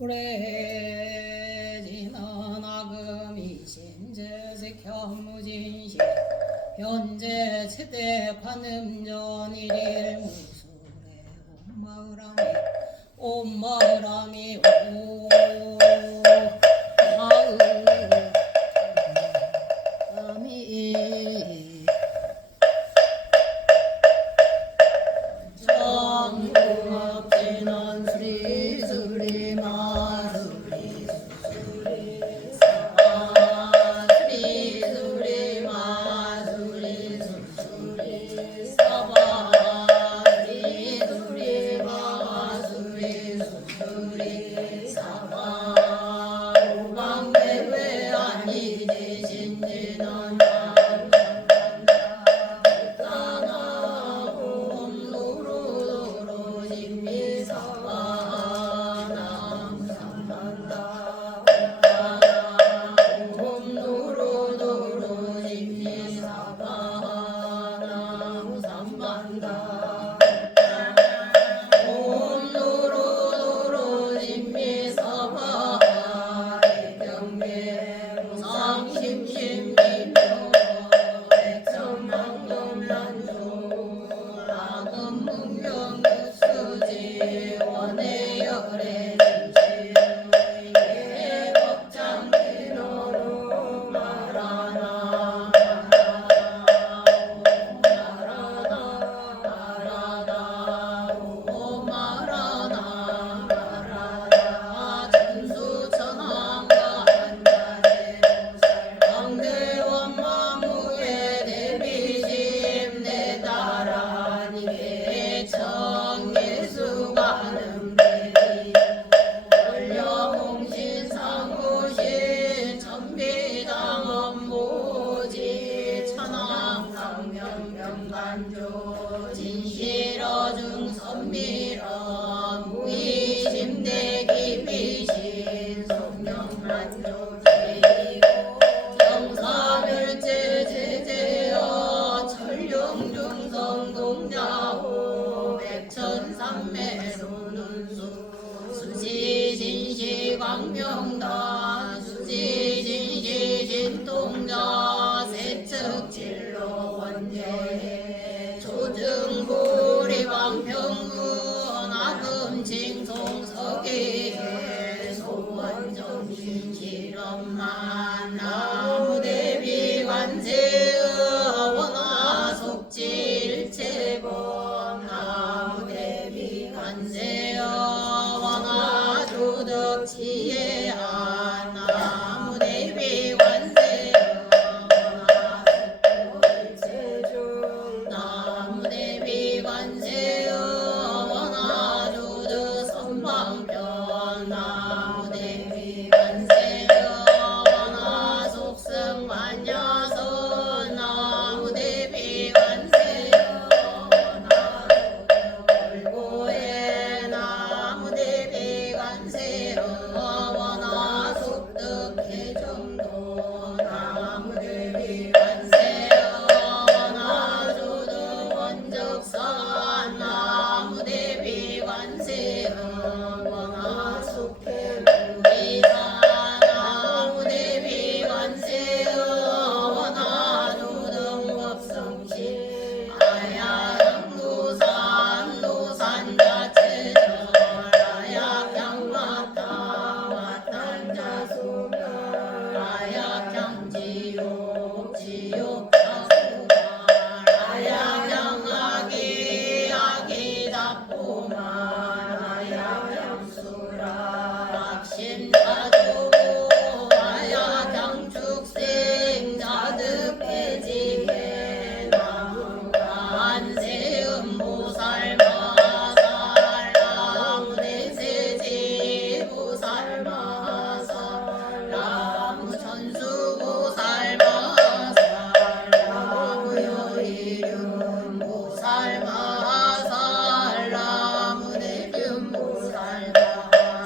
불에 지는 아금이 신재색 현무진시 현재 최대 관음전 일일 무술에 온마을함이 전국업지는 수리수리 마수리 수수리 사바 수리수리 마수리 수수리 사바 수리수리 마수리 수수리 사바 우방대회 아니지 신지는 진실어중 선비러 무의심대 기비신 성령만조 제이고 정사별제 제제여 천룡중성 동자호 백천삼매소눈수 수지진시 광명단 수지진시 진동자 세측진로 원제 조증고리 왕평군 아금징송석에 소원정신 실험만 나무대비 관세의 원화속질체범 나무대비 관세의 원화조덕지혜한 나무대비 관세의 원화속질체중 나무대비 관세의 원화조덕 선방편 나무대비 관세의 원화속승 완야선 나무대비 관세의 원화조덕 골고에 나무대비 관세의 원화속득 개정도 나무대비 관세의 원화조덕 원적산 나무대비 관세의 원화속회 무기산 나무대비 관세의 원화조덕 법성시 아야양노산 노산자체절 아야양마타 마탄자수별 아야양지옥 지옥자수별 아야양아기 아기다포만 아야양수라 악신타조고 아야양축생 자득해지게 나무관세음 보살마살 나무대세지 보살마살 나무천수 보살마살 나무여의륜 보살마살 나무대륜 보살마살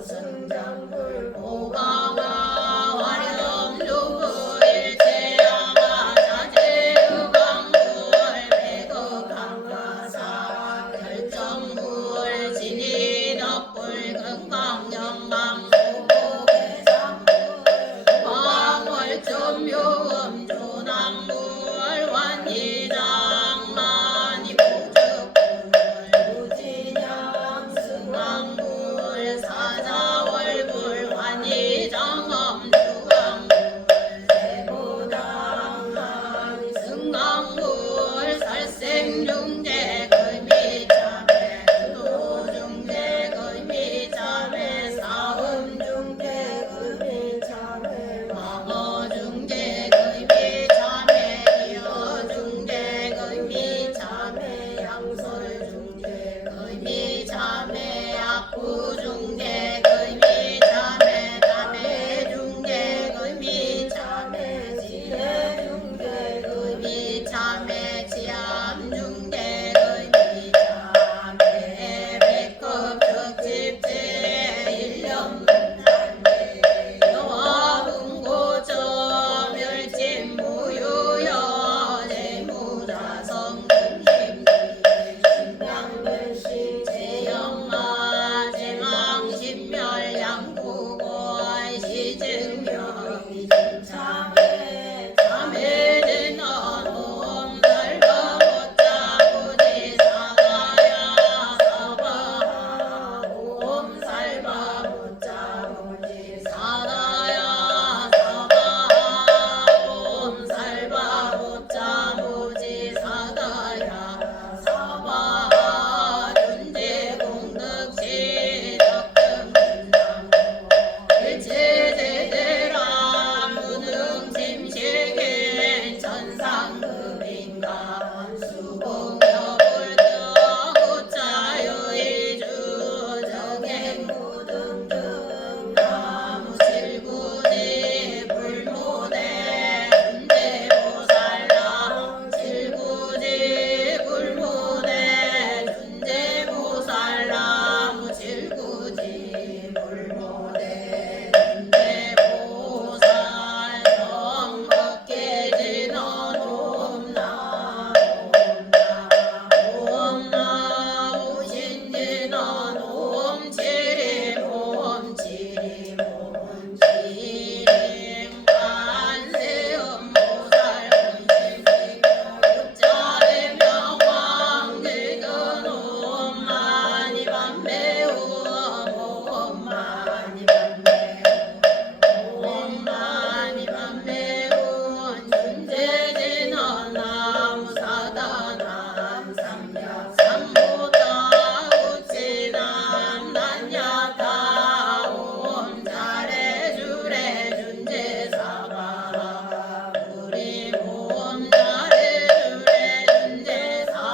승장불 오가마 화렴 주부 일체양아 자제유광불 백업강가사 결정불 진인업불 금강영광 소계산불 광월점요음 조남불 완이장만이 부적불 무진양 승왕불 사자월불 완이장엄 주왕불 세무당만 승강불 살생중재 거미참회 수도중재 거미참회 사음중재 거미참회 왕어중재 거미참회 이어중재 거미참회 양설중재 거미참회 약구중재 거미참회 담해중재 거미참회 지혜중재 거미참회 지암중재 거미참회 백급적집제 일념문장회 여화문고점 멸진무유여 재무자성금심리 신명변시 제영마 제망신멸 양구골 시증명이 진참회 참회진언 옴살바못자 무지사가야 사바하 옴살바못자 무지사가야 사바하 옴살바못자 무지사가야 사바하 준재공덕시 덕등문당 일체대대라 무능심시계 천상금인가 수공여불등 우자유이주 정행무등등 나무실구지 불모대 준재보살라 칠구지 불모대 준재보살라 무칠구지 불모대 준재보살 정법계진언 옴나 옴나 오신진언 옴치림 옴치림 옴치림 관세음 보살 본신님 육자대명왕들근 옴마니 밤매우 옴마니 밤매우 옴마니 밤매우 준재진언 나무사다남 삼약 삼보다 우치남 난야타 옴 잘해주래 준재사바하 우리 옴 잘해주래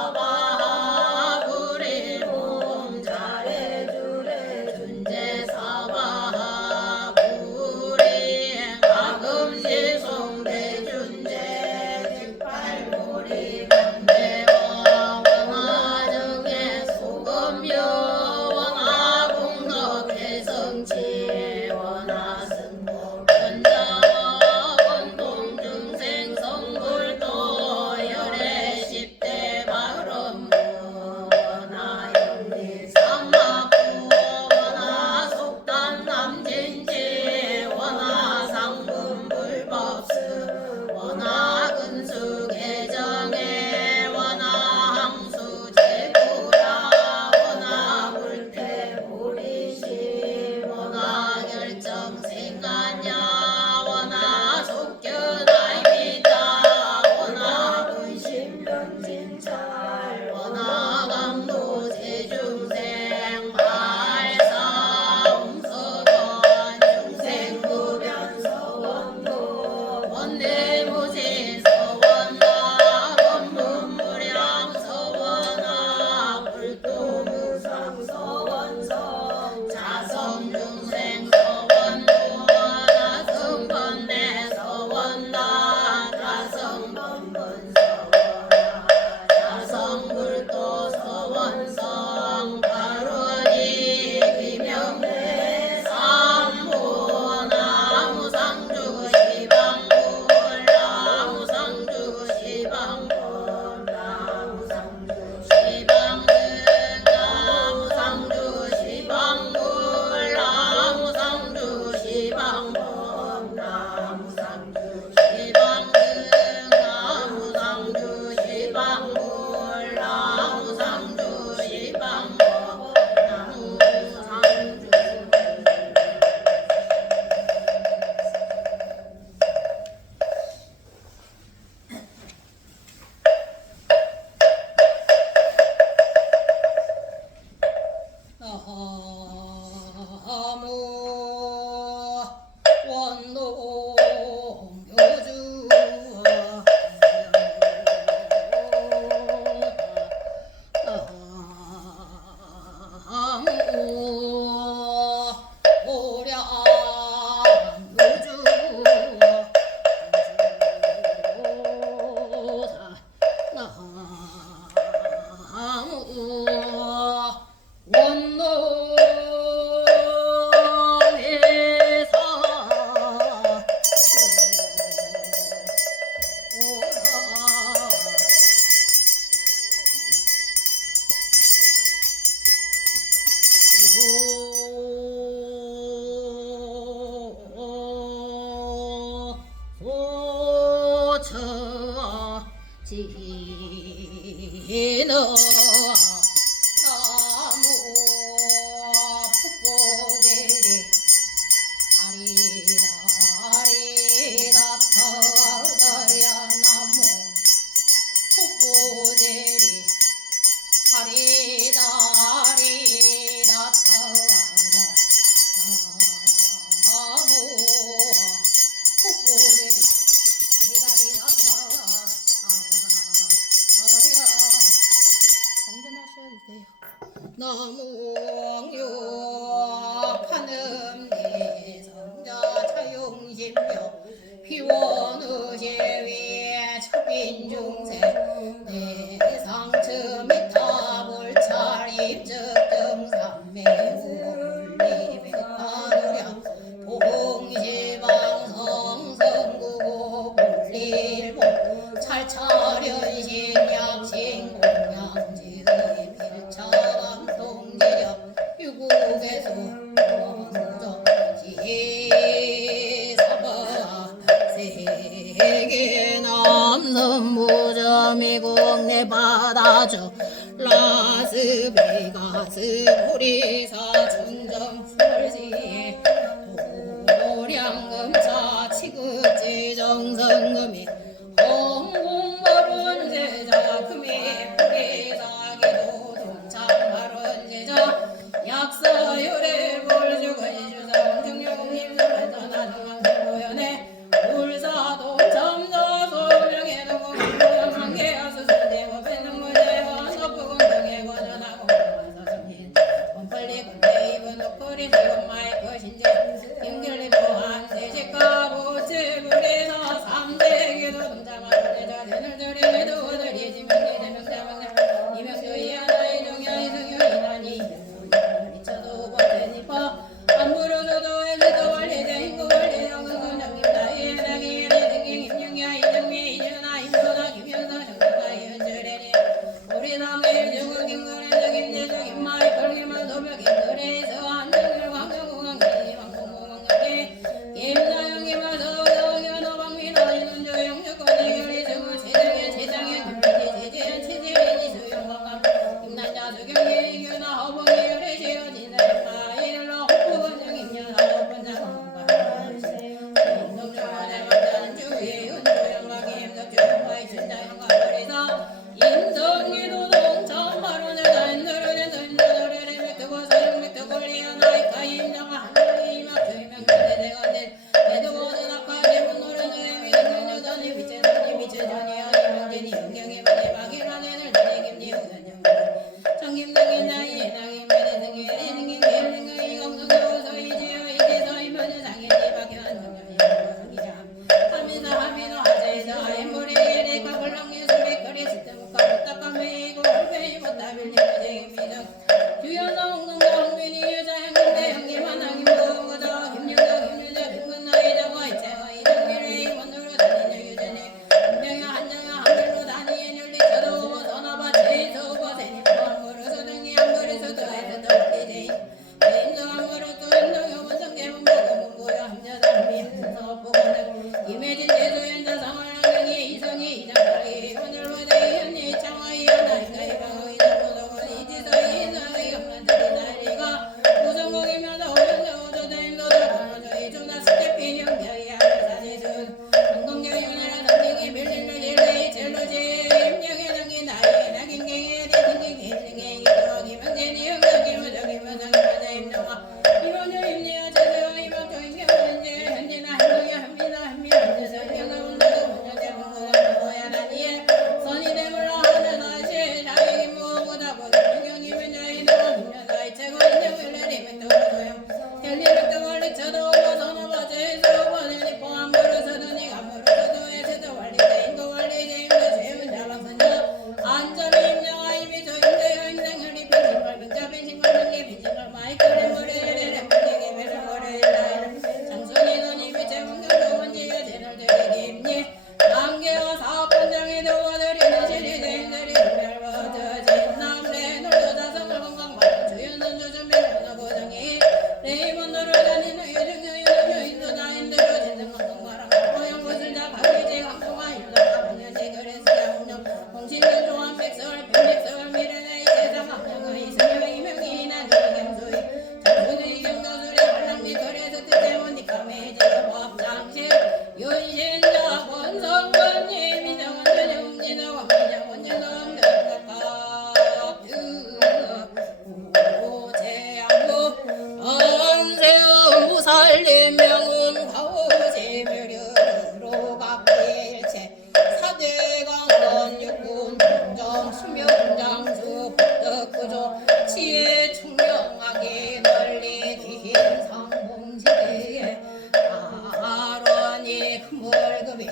준재사바하 우리 옴 잘해주래 준재사바하 우리 가금시송대 준재 직팔모리 감대와 원화정의 소금여 원화공덕 해성치 원화승복 원자와 원동중생 성불도 열애 십대 마을업무 원화영리 삼막부 원화속단 남진지 원화상금 불법스 원화근수 개정에 원화항수 제구라 원화불태 보리시 원화 나무 원동묘주 지는 나무 풋보들이 아리아리다 터다야 나무 풋보들이 아리다리다 터다 나무 풋보들이 아리다리다 터다 건강하셔야 돼요. 나무왕요 파는 내 성자 차용심며 피원의제위 첩인중생 내 상처 미타볼 차립적정삼매울리 백화노량 봉시방성 성구고 볼일봉 찰차련신 약신 공양지의 필차감송지력 유국에서 공정 지사바 세계 남선 무점이국 내받아줘 라스베가스 보리사 천정 설시에 도량금차 치급지 정성금이 공공법은 제자 금이 보리사기도 동창발은 제자 약사유래 볼죽은 주성 등용님 설반전하 정강생보연에 울사도 점자 소명에도 공공한계하수 순대와 배능무대와 서부공동에 권전하고 원사성진 원빨리 군대 입은 옷걸이 세건마의 것인지 김길리 보한 세식가 보치 부리사 삼대기도 동자마로 내자 대늘들이 도들이 지명리 대명자명자 이명교이 하나의 종야의 성유이나니 미쳐도 버테니파 안부로서도 엘리도 원리대 인구 원리 영성성장님 나이에 나기에 등행 임영야 이정미 이준아 임선아 김현사 정사가 이은주래니 우리 나무의 중국 김근의 정임제 정임마의 걸기만 도벽 임근에서 한정률 광명공항 기왕공 현지야 제대로 이만큼 현재 현지나 현동이야 현미나 현미나 현재서 현가운데도 현재 보고야 나니에 선이 되물라 하는 아시 자기 무보다 보기 경이면 자이는 현자의 최고 인정 일레리면 또도요 헬리면 또 원리 쳐도 오서는 바제에서 보내니 포함 물어서더니 감물어서도 에서도 원리 대인도 원리 대인도 재운 자박선자 안점이 임명아 이미 저인데 인생을 빈신걸 빈자 빈신걸 능리 빈신걸 마이크를 머리를 빈지게 배를 머리를 장순이 너님이 재문경도 원지에 제를 드리겠니 만개와 사업반장의 도와들이 나실이 대인들이 멸버져진 남래 놀러다성을 건강받은 주연은 조준비 전화보장이 레이먼도를 다니는 여중여인도 나인들로 재정건강마랑 고용 것을자 박의지 강동아 일러가 방연시 그래서 운영 홍신들 조한 백설 변백설 미래의 세상 함령의 이승여 이명이나 이경수의 장수의 경도술의 한랑미 거래서 뜻대문 니까매지 법장실 윤신자 권성관님 이정원 전용진의 원미장 원진검 오재양구 안세음 무살림 명음 가오지멸력으로 각일체 사대강건 육군 공정 수명장수 법덕구조 지혜 총명하게 널리 기힌 상봉지대에 아론이 큰벌금이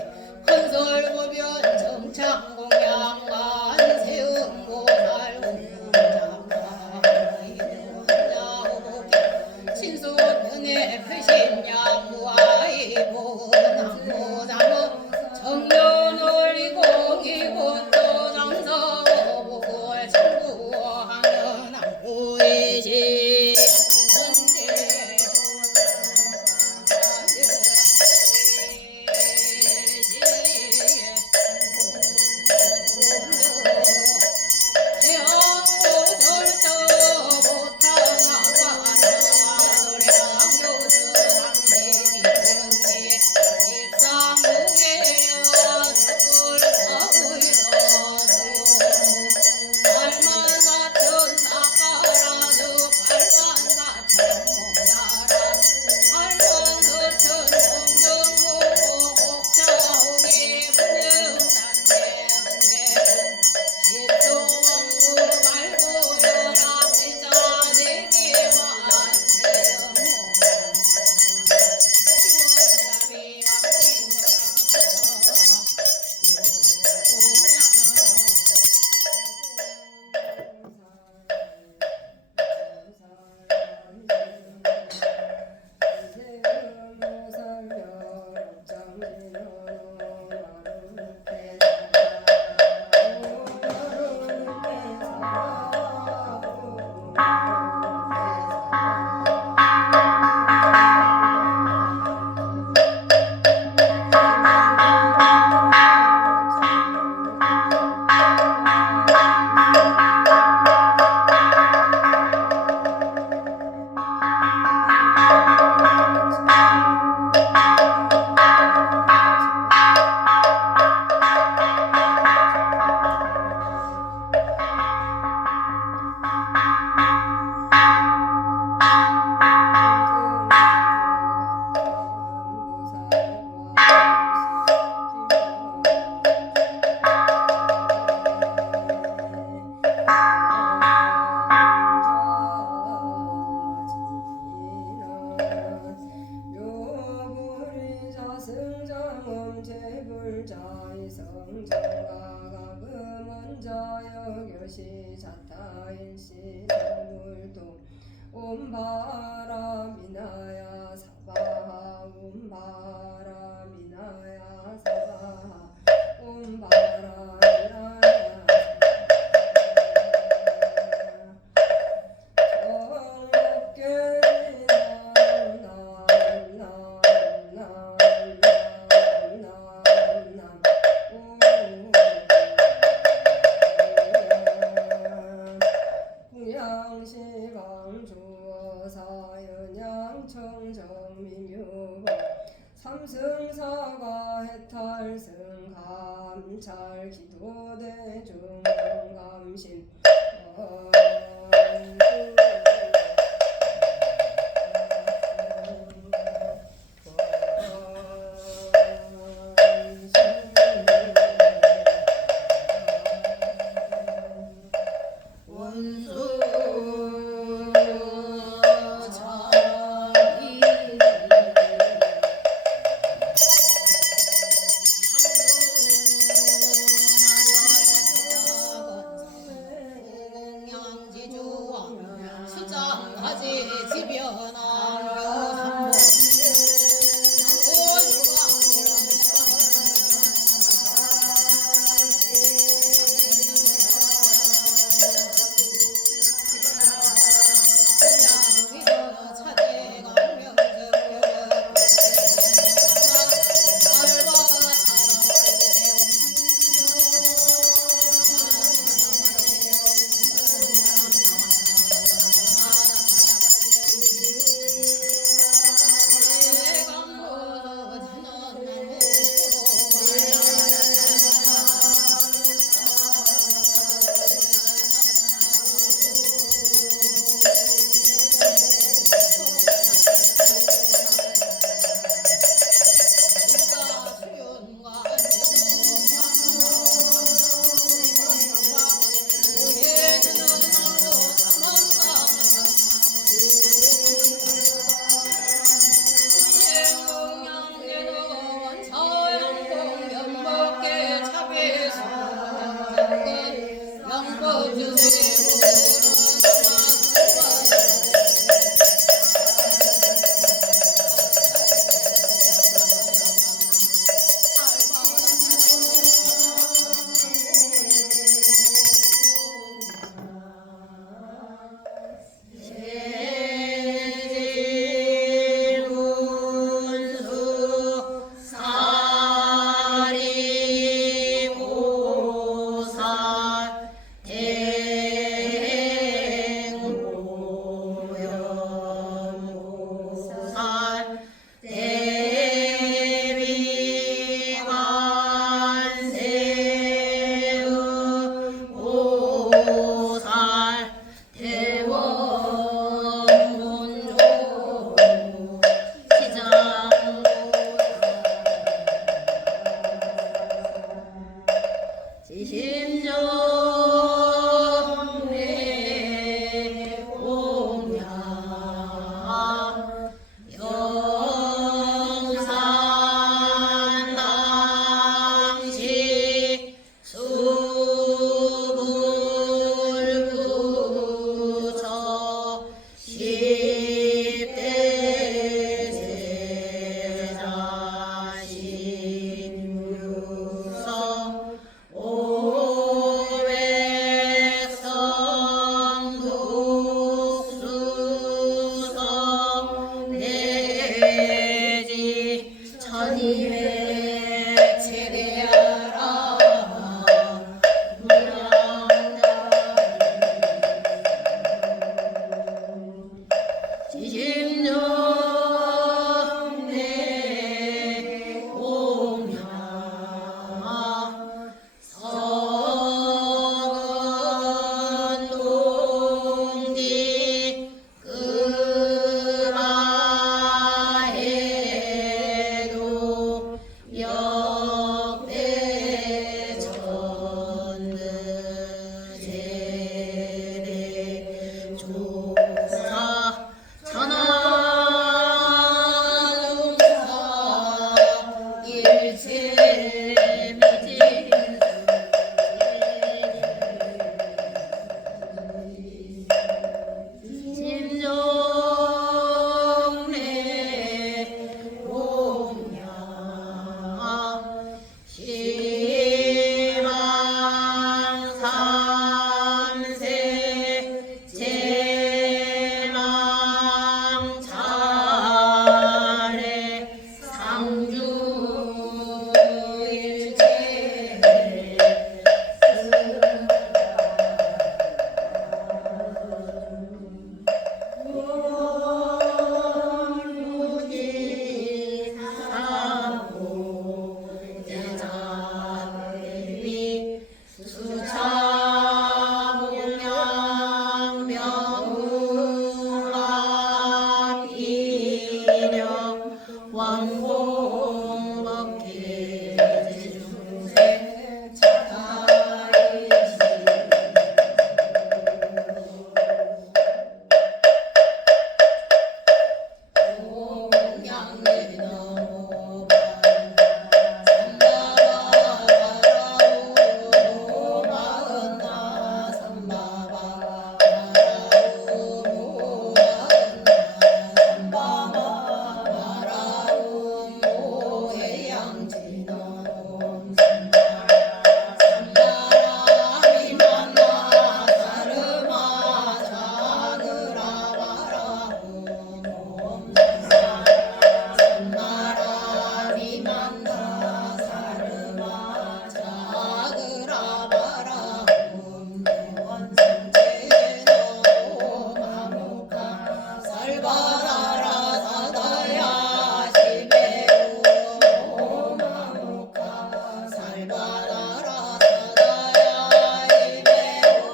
건설고변 정창공양관 세음보살 운장관 신수변의 표신양무아이 보은남무자무 정년월리 공이고 또 장서보고 청구항연암구이시 여시 자타일시 정물도 온바람이나야 사바하 온바람이나야 사바하 온바람이나야 삼승사가 해탈승 감찰 기도대 중감심 왕공 먹기 중생 차타이시 공양리 너무 삼바바바라우 마흔나 삼바바바라우 삼바바바라우 모해양진어놈 삼바라미만나 사르마 자그라바라우 삼바라미만나 사르마 자그라바라우 원성제노 마무카 살바라라 사다야 시베우 마무카 살바라라 사다야 시베우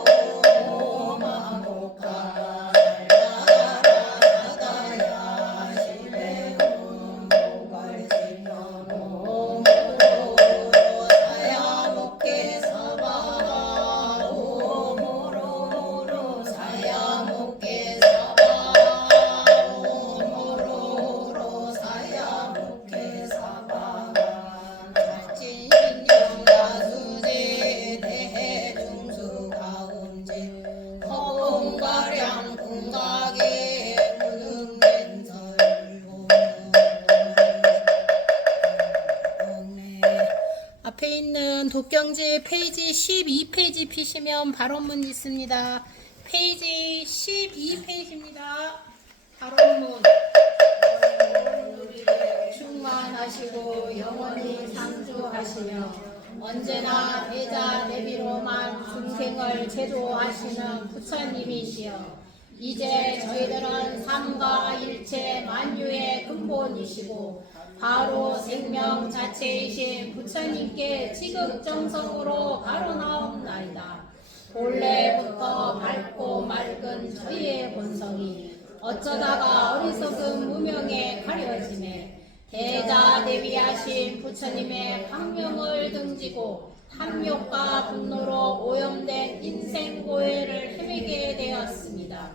마무카 살바라라 사다야 시베우 모갈신노 사야목계 사바라 오모로로 사야목계 사바 오모로로 사야목계 사바가 자친신령가수지 대중수가음지 허공가량 공각에 무능된설공네 앞에 있는 독경지 페이지 12페이지 피시면 발언문 있습니다. 페이지 12페이지입니다. 발언문 충만하시고 영원히 상주하시며 언제나 대자 대비로만 중생을 제도하시는 부처님이시여 이제 저희들은 삶과 일체 만유의 근본이시고 바로 생명 자체이신 부처님께 지극정성으로 바로 나옵나이다. 본래부터 밝고 맑은 저희의 본성이 어쩌다가 어리석은 무명에 가려짐에 대자대비하신 부처님의 강명을 등지고 탐욕과 분노로 오염된 인생고해를 헤매게 되었습니다.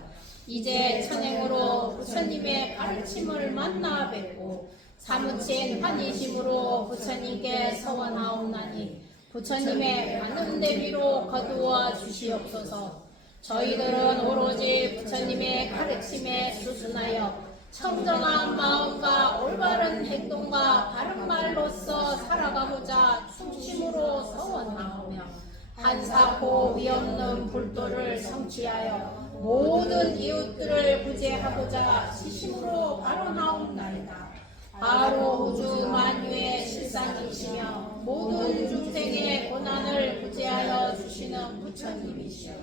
이제 천행으로 부처님의 가르침을 만나 뵙고 사무친 환희심으로 부처님께 서원하옵나니 부처님의 많은 대비로 거두어 주시옵소서. 저희들은 오로지 부처님의 가르침에 수순하여 청정한 마음과 올바른 행동과 바른 말로써 살아가고자 충심으로 서원하오며 한사코 위없는 불도를 성취하여 모든 이웃들을 구제하고자 지심으로 발언하옵나이다. 바로 우주 만유의 실상이시며 모든 중생의 고난을 구제하여 주시는 부처님이시여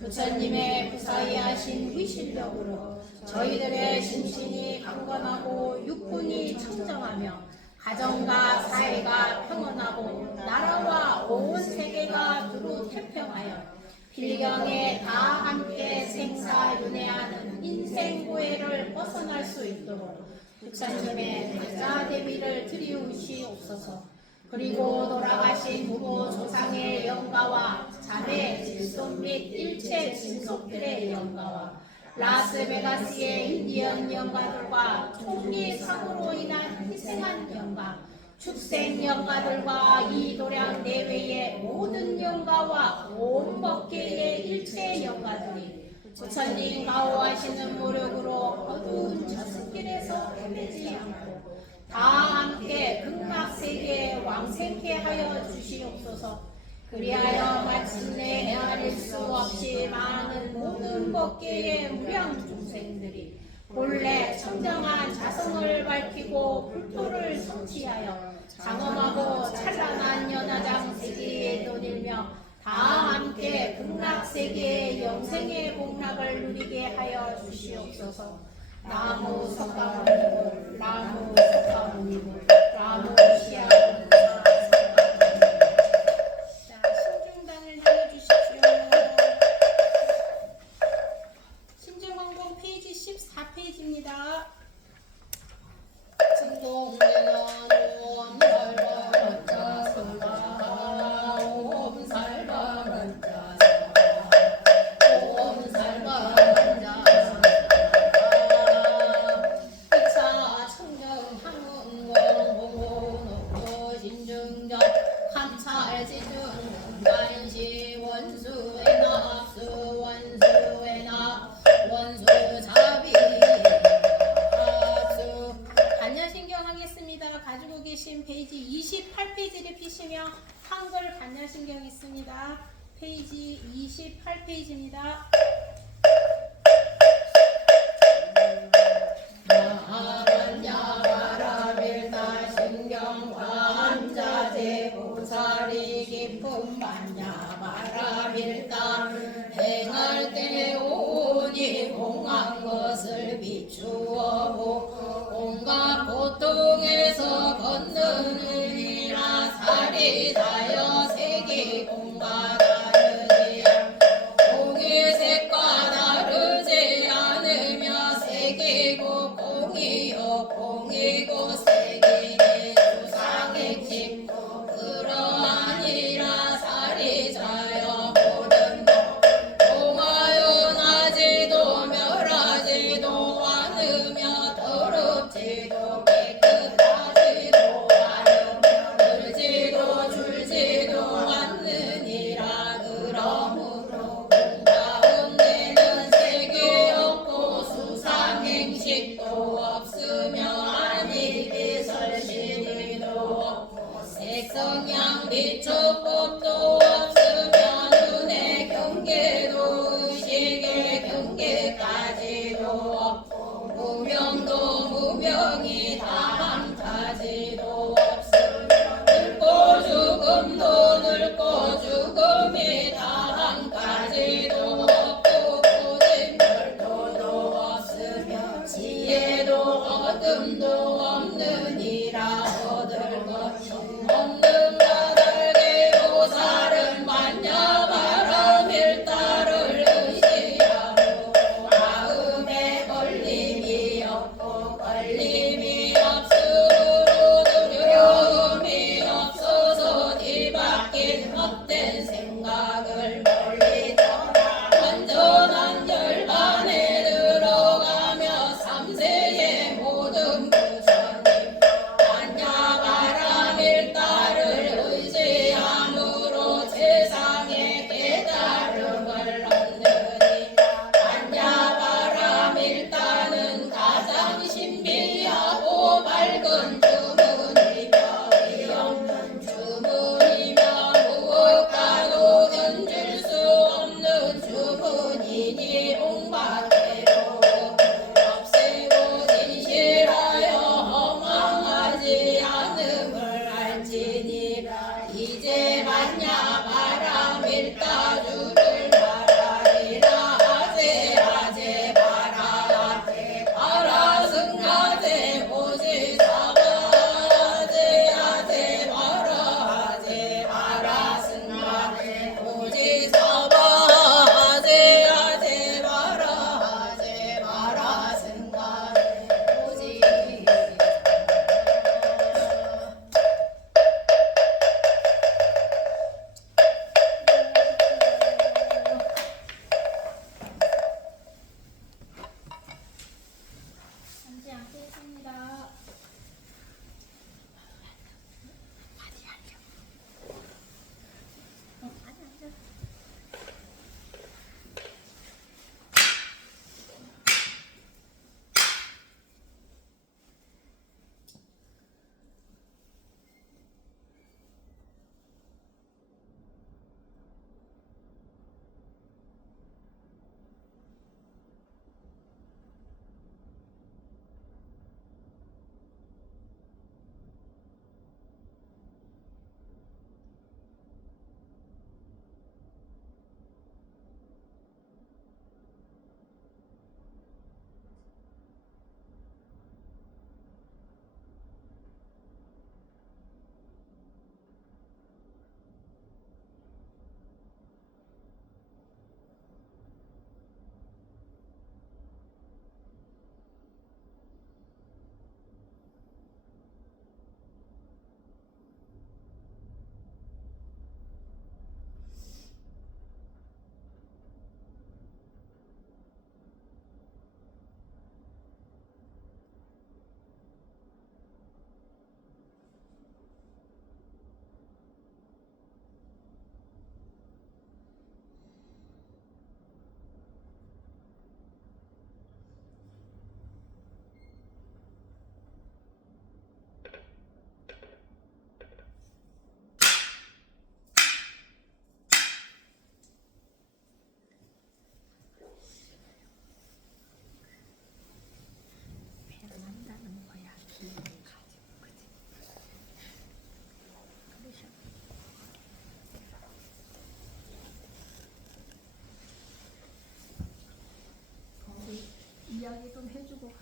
부처님의 무사히하신 위실력으로 저희들의 심신이 강건하고 육군이 청정하며 가정과 사회가 평온하고 나라와 온 세계가 두루 태평하여 필경에 다 함께 생사윤회하는 인생고해를 벗어날 수 있도록 부처님의 대자대비를 드리우시옵소서. 그리고 돌아가신 부모 조상의 영가와 자매 질손 및 일체 친속들의 영가와 라스베가스의 인디언 영가들과 총기 사고로 인한 희생한 영가 축생 영가들과 이 도량 내외의 모든 영가와 온 법계의 일체 영가들이 부처님 가호하시는 노력으로 어두운 저승길에서 헤매지 않고 다 함께 극락세계에 왕생케 하여 주시옵소서. 그리하여 마침내 헤아릴 수 없이 많은 모든 법계의 무량 중생들이 본래 청정한 자성을 밝히고 불토를 성취하여 장엄하고 찬란한 연화장 세계에 도닐며 다 함께 극락세계의 영생의 복락을 누리게 하여 주시옵소서. 나무 석가모니불 나무 석가모니불 나무 시아불 자, 신중단을 해주십시오. 신중원공 페이지 14페이지입니다. 증도 지금 페이지 28페이지를 피시면 한글 반야신경이 있습니다. 페이지 28페이지입니다. 마하반야바라빌다 신경관자재 보살이 깊은 반야바라빌다 행할 때 오니 공한 것을 비추어 보고 온갖 고통에서 건너느니라 사리자여 색이 공과 다르지 공의색과 다르지 않으며 색이고 공이요 공이고 색이니 수상행식 그러하니라 사리자여 모든 공하여 나지도 멸하지도 않으며 더럽지도 깨끗하지도 않으며 늘지도 줄지도 않느니라 그러므로 공 가운데는 색이 없고 수상행식도 없으며 아니비설신의도 없고 색성양 비추법도 없으며 눈의 경계도 의식의 경계까지도 없고 무명도 무명이 다함까지도 없으며 늙고 죽음도 늙고 죽음이 다함까지도 없고 고진 별도도 없으며 지혜도 어둠도 없느니라 얻을 것 없는 가달게 보살은 만야바라밀다를 의지하고 마음에 걸림이 없고 걸림이 없으므로 두려움이 없어서 뒤바뀐 헛된 생각을 멀리 떠나 완전한 열반에 들어가며 삼세의 모든 부처님 만야바라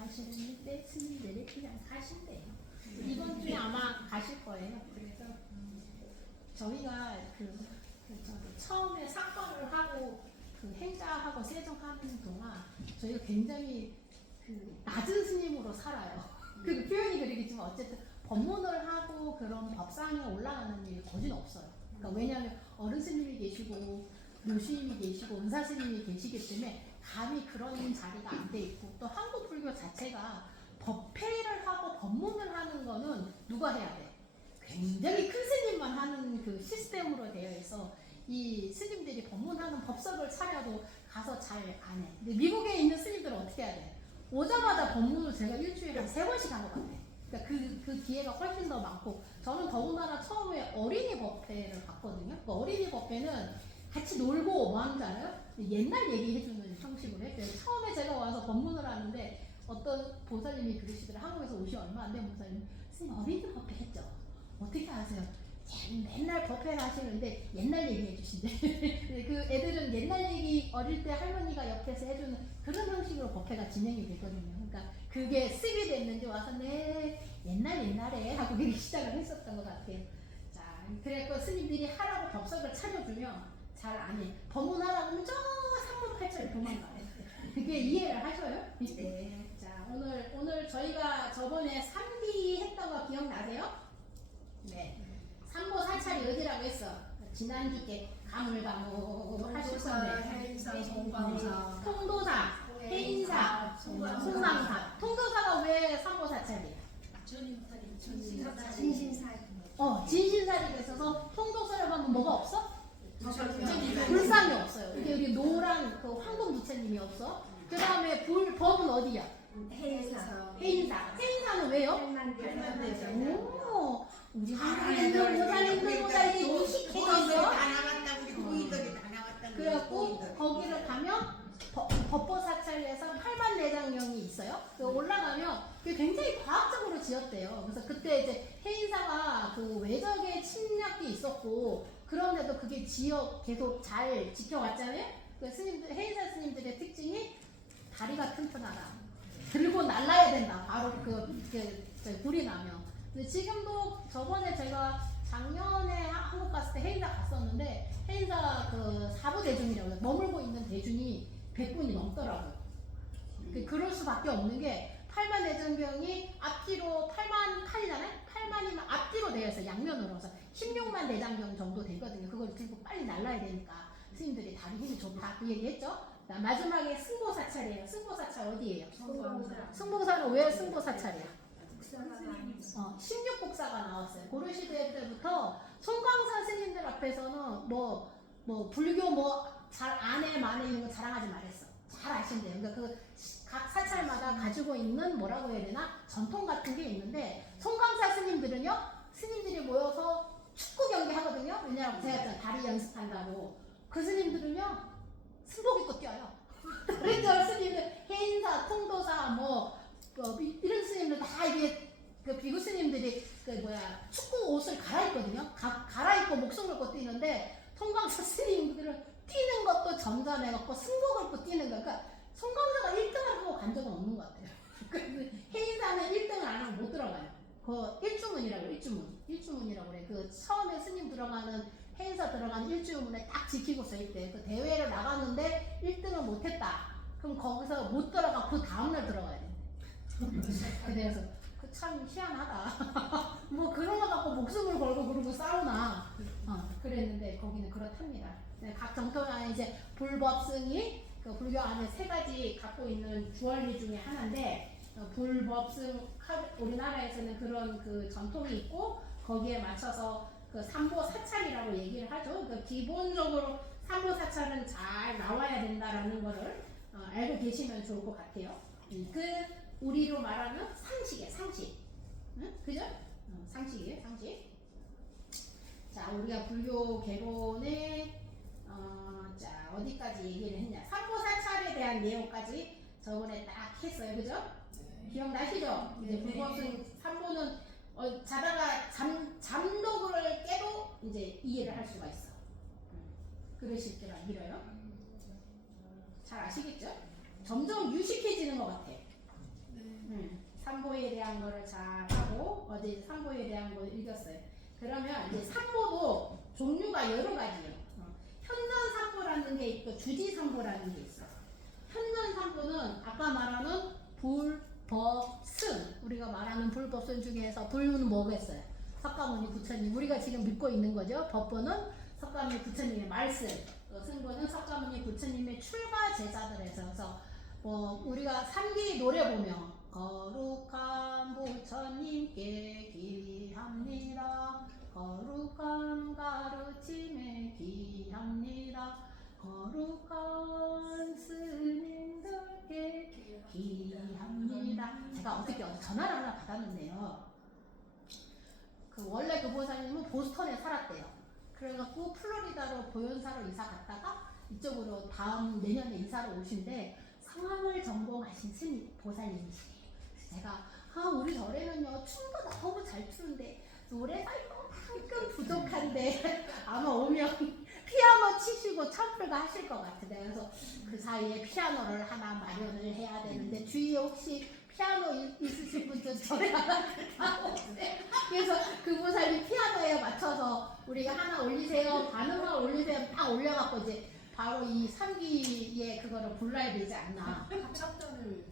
가시는데 스님들이 그냥 가신대요. 이번 주에 아마 가실 거예요. 그래서 저희가 저기 처음에 사건을 하고 그 행자하고 세종하는 동안 저희가 굉장히 그 낮은 스님으로 살아요. 그 표현이 그러겠지만 어쨌든 법문을 하고 그런 법상에 올라가는 일이 거진 없어요. 그러니까 왜냐하면 어른 스님이 계시고 묘스님이 계시고 은사 스님이 계시기 때문에 감히 그런 자리가 안 돼 있고 또 한국 불교 자체가 법회를 하고 법문을 하는 거는 누가 해야 돼? 굉장히 큰 스님만 하는 그 시스템으로 되어 있어 이 스님들이 법문하는 법석을 차려도 가서 잘 안 해. 근데 미국에 있는 스님들은 어떻게 해야 돼? 오자마자 법문을 제가 일주일에 한 3번씩 한 것 같아. 그러니까 그 기회가 훨씬 더 많고 저는 더군다나 처음에 어린이 법회를 갔거든요. 그 어린이 법회는 같이 놀고 뭐 하는 줄 알아요? 옛날 얘기해주는 형식으로 했대요. 처음에 제가 와서 법문을 하는데 어떤 보살님이 그러시더라고요. 한국에서 오시 얼마 안 된 보살님, 스님 어린이 법회 했죠? 어떻게 아세요? 맨날 법회 하시는데 옛날 얘기 해주신대. 그 애들은 옛날 얘기 어릴 때 할머니가 옆에서 해주는 그런 형식으로 법회가 진행이 되거든요. 그러니까 그게 습이 됐는지 와서 네 옛날에 하고 그렇게 시작을 했었던 것 같아요. 자, 그래서 스님들이 하라고 법석을 차려주면 잘 안 해. 법문하라고 하면 저 3문 8절 도망가요. 그게 이해를 하셔요? 네. 자, 오늘 저희가 저번에 3기 했던 거 기억나세요? 네. 삼보 사찰이 어디라고 했어? 지난주에 가물가물 하실 건데. 해인사, 송광사, 통도사, 해인사, 송광사. 통도사가 왜 삼보 사찰이야? 진신사, 진신살이가 있어서 통도사를 하면 뭐가 없어? 불상이 없어요. 이게 우리 노란 그 황금 부처님이 없어. 그 다음에 법은 어디야? 해인사, 해인사는 왜요? 오, 우리 한국인들 모자님들보다 이제 인식해졌어. 다 나왔다 우리 고인들이 다 나왔다. 그래갖고 거기를 가면 법보사찰에서 8만 내장경이 있어요. 그 올라가면 그게 굉장히 과학적으로 지었대요. 그래서 그때 이제 해인사가 그 외적의 침략이 있었고 그런데도 그게 계속 잘 지켜왔잖아요. 그 스님들 해인사 스님들의 특징이 다리가 튼튼하다. 들고 날라야 된다. 바로 불이 나면. 근데 지금도 저번에 제가 작년에 한국 갔을 때 해인사 갔었는데 해인사 그 사부 대중이라고 머물고 있는 대중이 100분이 넘더라고요. 그럴 수밖에 없는 게 8만 대장경이 앞뒤로 8만 칸이잖아요. 8만이면 앞뒤로 되어 있어요. 양면으로 해서 16만 대장경 정도 되거든요. 그걸 들고 빨리 날라야 되니까 스님들이 다리 힘이 좋다 그 얘기했죠. 마지막에 승보사찰이에요. 승보사찰 어디예요? 승보사는 왜 승보사찰이야? 16국사가 나왔어요. 고려시대 때부터 송광사 스님들 앞에서는 뭐 불교 뭐 잘 아네 마네 이런 거 자랑하지 말랬어. 잘 아신대요. 그러니까 각 사찰마다 가지고 있는 뭐라고 해야 되나 전통 같은 게 있는데 송광사 스님들은요 스님들이 모여서 축구 경기 하거든요. 왜냐하면 제가 다리 연습한다고 그 스님들은요 승복 입고 뛰어요. 그래서 스님들 해인사, 통도사 이런 스님들 다 이게 그 비구 스님들이 축구 옷을 갈아입거든요. 갈아입고 목숨 걸고 뛰는데 송광사 스님들은 뛰는 것도 점잖해갖고 승복을 입고 뛰는 거야. 그러니까 송광사가 1등을 하고 간 적은 없는 것 같아요. 해인사는 1등을 안 하면 못 들어가요. 그 일주문이라고 그래. 그 처음에 스님 들어가는 해인사 들어가는 일주문에 딱 지키고 서 있대. 그 대회를 나갔는데 1등을 못했다. 그럼 거기서 못 들어가 그 다음날 들어가야 돼. 그래서 참 희한하다. 뭐 그런 거 갖고 목숨을 걸고 그러고 싸우나. 그랬는데 거기는 그렇답니다. 네, 각 정통 안에 이제 불법승이 그 불교 안에 3가지 갖고 있는 주얼리 중에 하나인데 불법승 우리나라에서는 그런 그 전통이 있고 거기에 맞춰서 그 삼보사찰이라고 얘기를 하죠. 그러니까 기본적으로 삼보사찰은 잘 나와야 된다라는 거를 알고 계시면 좋을 것 같아요. 우리로 말하면 상식이에요, 상식. 응? 그죠? 상식이에요, 상식. 자, 우리가 불교 개론에 자, 어디까지 얘기를 했냐. 삼보사찰에 대한 내용까지 저번에 딱 했어요, 그죠? 기억나시죠? 이제 불법승 삼보는 자다가 잠독을 깨도 이제 이해를 할 수가 있어. 그러실 줄 믿어요. 잘 아시겠죠? 점점 유식해지는 것 같아. 삼보에 대한 거를 잘 하고 어제 삼보에 대한 거 읽었어요. 그러면 이제 삼보도 종류가 여러 가지예요. 현전 삼보라는 게 있고 주지 삼보라는 게 있어. 현전 삼보는 아까 말하는 불법승, 우리가 말하는 불법승 중에서 불은 뭐겠어요? 석가모니 부처님, 우리가 지금 믿고 있는 거죠. 법보는 석가모니 부처님의 말씀, 승보는 석가모니 부처님의 출가 제자들에서. 그래서 우리가 삼기 노래 보면 거룩한 부처님께 기합니다. 거룩한 가르침에 기합니다. 거룩한 스님들께 기합니다. 제가 어떻게 전화를 하나 받았는데요. 원래 그 보살님은 보스턴에 살았대요. 그래갖고 플로리다로 보현사로 이사 갔다가 이쪽으로 다음 내년에 이사로 오신데 성함을 전공하신 스님 보살님이시래요. 제가 우리 절에는요 춤도 너무 잘 추는데 노래가 이만큼 부족한데 아마 오면 피아노 치시고 참풀가 하실 것 같은데, 그래서 그 사이에 피아노를 하나 마련을 해야 되는데 주위에 혹시 피아노 있으신 분 좀 전에 하나 그래서 그 보살님 피아노에 맞춰서 우리가 하나 올리세요, 반음만 올리세요 딱 올려갖고 이제 바로 이 3기에 그거를 불러야 되지 않나. 합작단을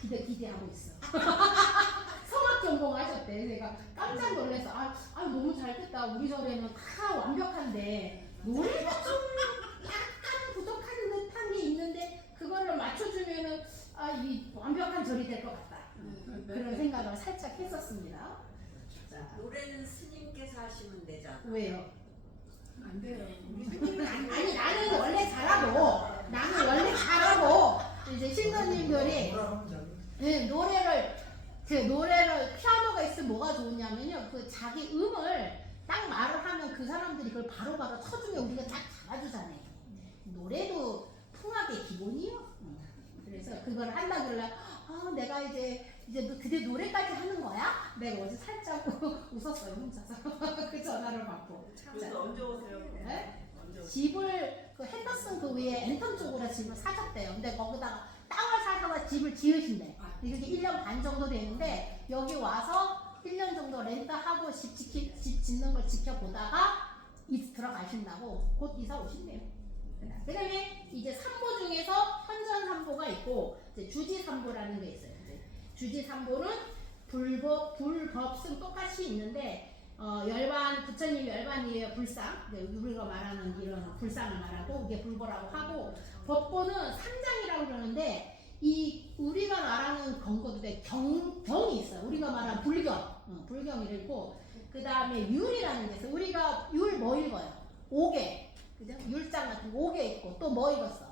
기대하고 있어. 성악 전공하셨대. 내가 깜짝 놀라서 너무 잘 됐다. 우리 절에는 다 완벽한데 노래가 좀 약간 부족한 듯한 게 있는데 그거를 맞춰주면은 이 완벽한 절이 될 것 같다. 그런 생각을 살짝 했었습니다. 자, 노래는 스님께서 하시면 되잖아. 왜요? 안 돼요. 아니 나는 원래 잘하고 이제 신도님들이 노래를 피아노가 있으면 뭐가 좋냐면요, 그 자기 음을 딱 말을 하면 그 사람들이 그걸 바로바로 쳐주면 우리가 딱 잡아주잖아요. 노래도 풍악의 기본이요. 그래서 그걸 한다 그러려 내가 이제 너 그대 노래까지 하는 거야? 내가 어제 살짝 웃었어요 혼자서. 그 전화를 받고. 그래서 언제 오세요? 네? 언제 오세요? 집을 그 핸더슨 그 위에 앤턴 쪽으로 집을 사셨대요. 근데 거기다가 땅을 사서 집을 지으신대. 이게 1년 반 정도 되는데 여기 와서 1년 정도 렌트하고 집 짓는 걸 지켜보다가 들어가신다고 곧 이사 오신대요. 그 다음에 이제 삼보 중에서 현전 삼보가 있고 이제 주지 삼보라는 게 있어요. 주지 삼보는 불법승 똑같이 있는데 열반 부처님 열반이에요. 불상, 우리가 말하는 이런 불상을 말하고 이게 불보라고 하고, 법보는 삼장이라고 그러는데 이 우리가 말하는 건거도 돼 경이 있어요. 우리가 말하는 불경이고, 그 다음에 율이라는 게 있어요. 우리가 율 뭐 읽어요? 5개, 그죠? 율장 같은 거 5개 있고 또 뭐 읽었어?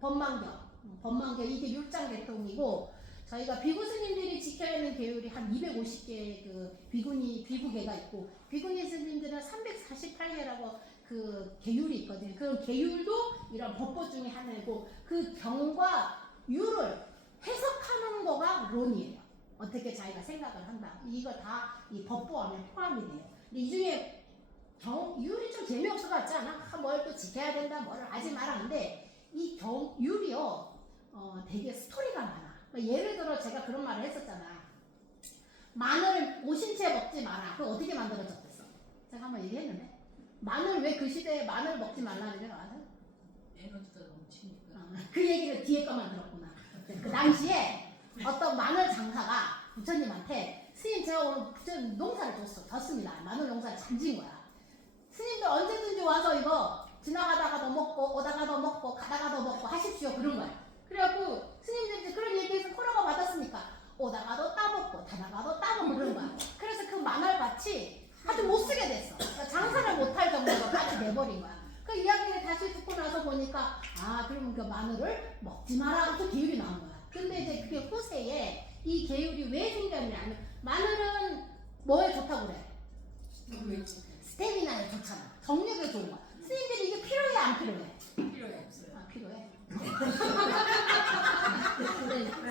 법망경 이게 율장 계통이고, 저희가 비구 스님들이 지켜야 하는 계율이 한 250개 그 비구계가 있고, 비구니 스님들은 348개라고 그 계율이 있거든요. 그 계율도 이런 법보 중에 하나이고, 그 경과 율을 해석하는 거가 론이에요. 어떻게 자기가 생각을 한다. 이거 다 이 법보 안에 포함이 돼요. 근데 이 중에 율이 좀 재미없어 같지 않아? 뭘 또 지켜야 된다, 뭐를 하지 마라. 근데 이 율이요, 되게 스토리가 많아. 예를 들어 제가 그런 말을 했었잖아. 마늘을 오신채 먹지 마라. 그거 어떻게 만들어졌겠어? 제가 한번 얘기했는데, 마늘 왜 그 시대에 마늘 먹지 말라는 줄 아세요? 에너지가 넘치니까. 그 얘기를 뒤에 거만 들었구나. 그 당시에 어떤 마늘 장사가 부처님한테 스님 제가 오늘 부처님 농사를 줬습니다. 마늘 농사를 잘 지은 거야. 스님들 언제든지 와서 이거 지나가다가도 먹고 오다가도 먹고 가다가도 먹고 하십시오. 그런 거야. 그래갖고 스님들이 그런 얘기해서 허락을 받았으니까 오다가도 따먹고 가다가도 따먹고 그런 거야. 그래서 그 마늘밭이 아주 못 쓰게 됐어. 그러니까 장사를 못할 정도로까지 돼버린 거야. 그 이야기를 다시 듣고 나서 보니까 그러면 그 마늘을 먹지 마라 또 계율이 나온 거야. 근데 이제 그게 후세에 이 계율이 왜 생겼냐, 마늘은 뭐에 좋다고 그래? 스태미나에 좋잖아. 정력에 좋은 거야. 스님들이 이게 필요해 안 필요해? 필요해 없어요. 필요해.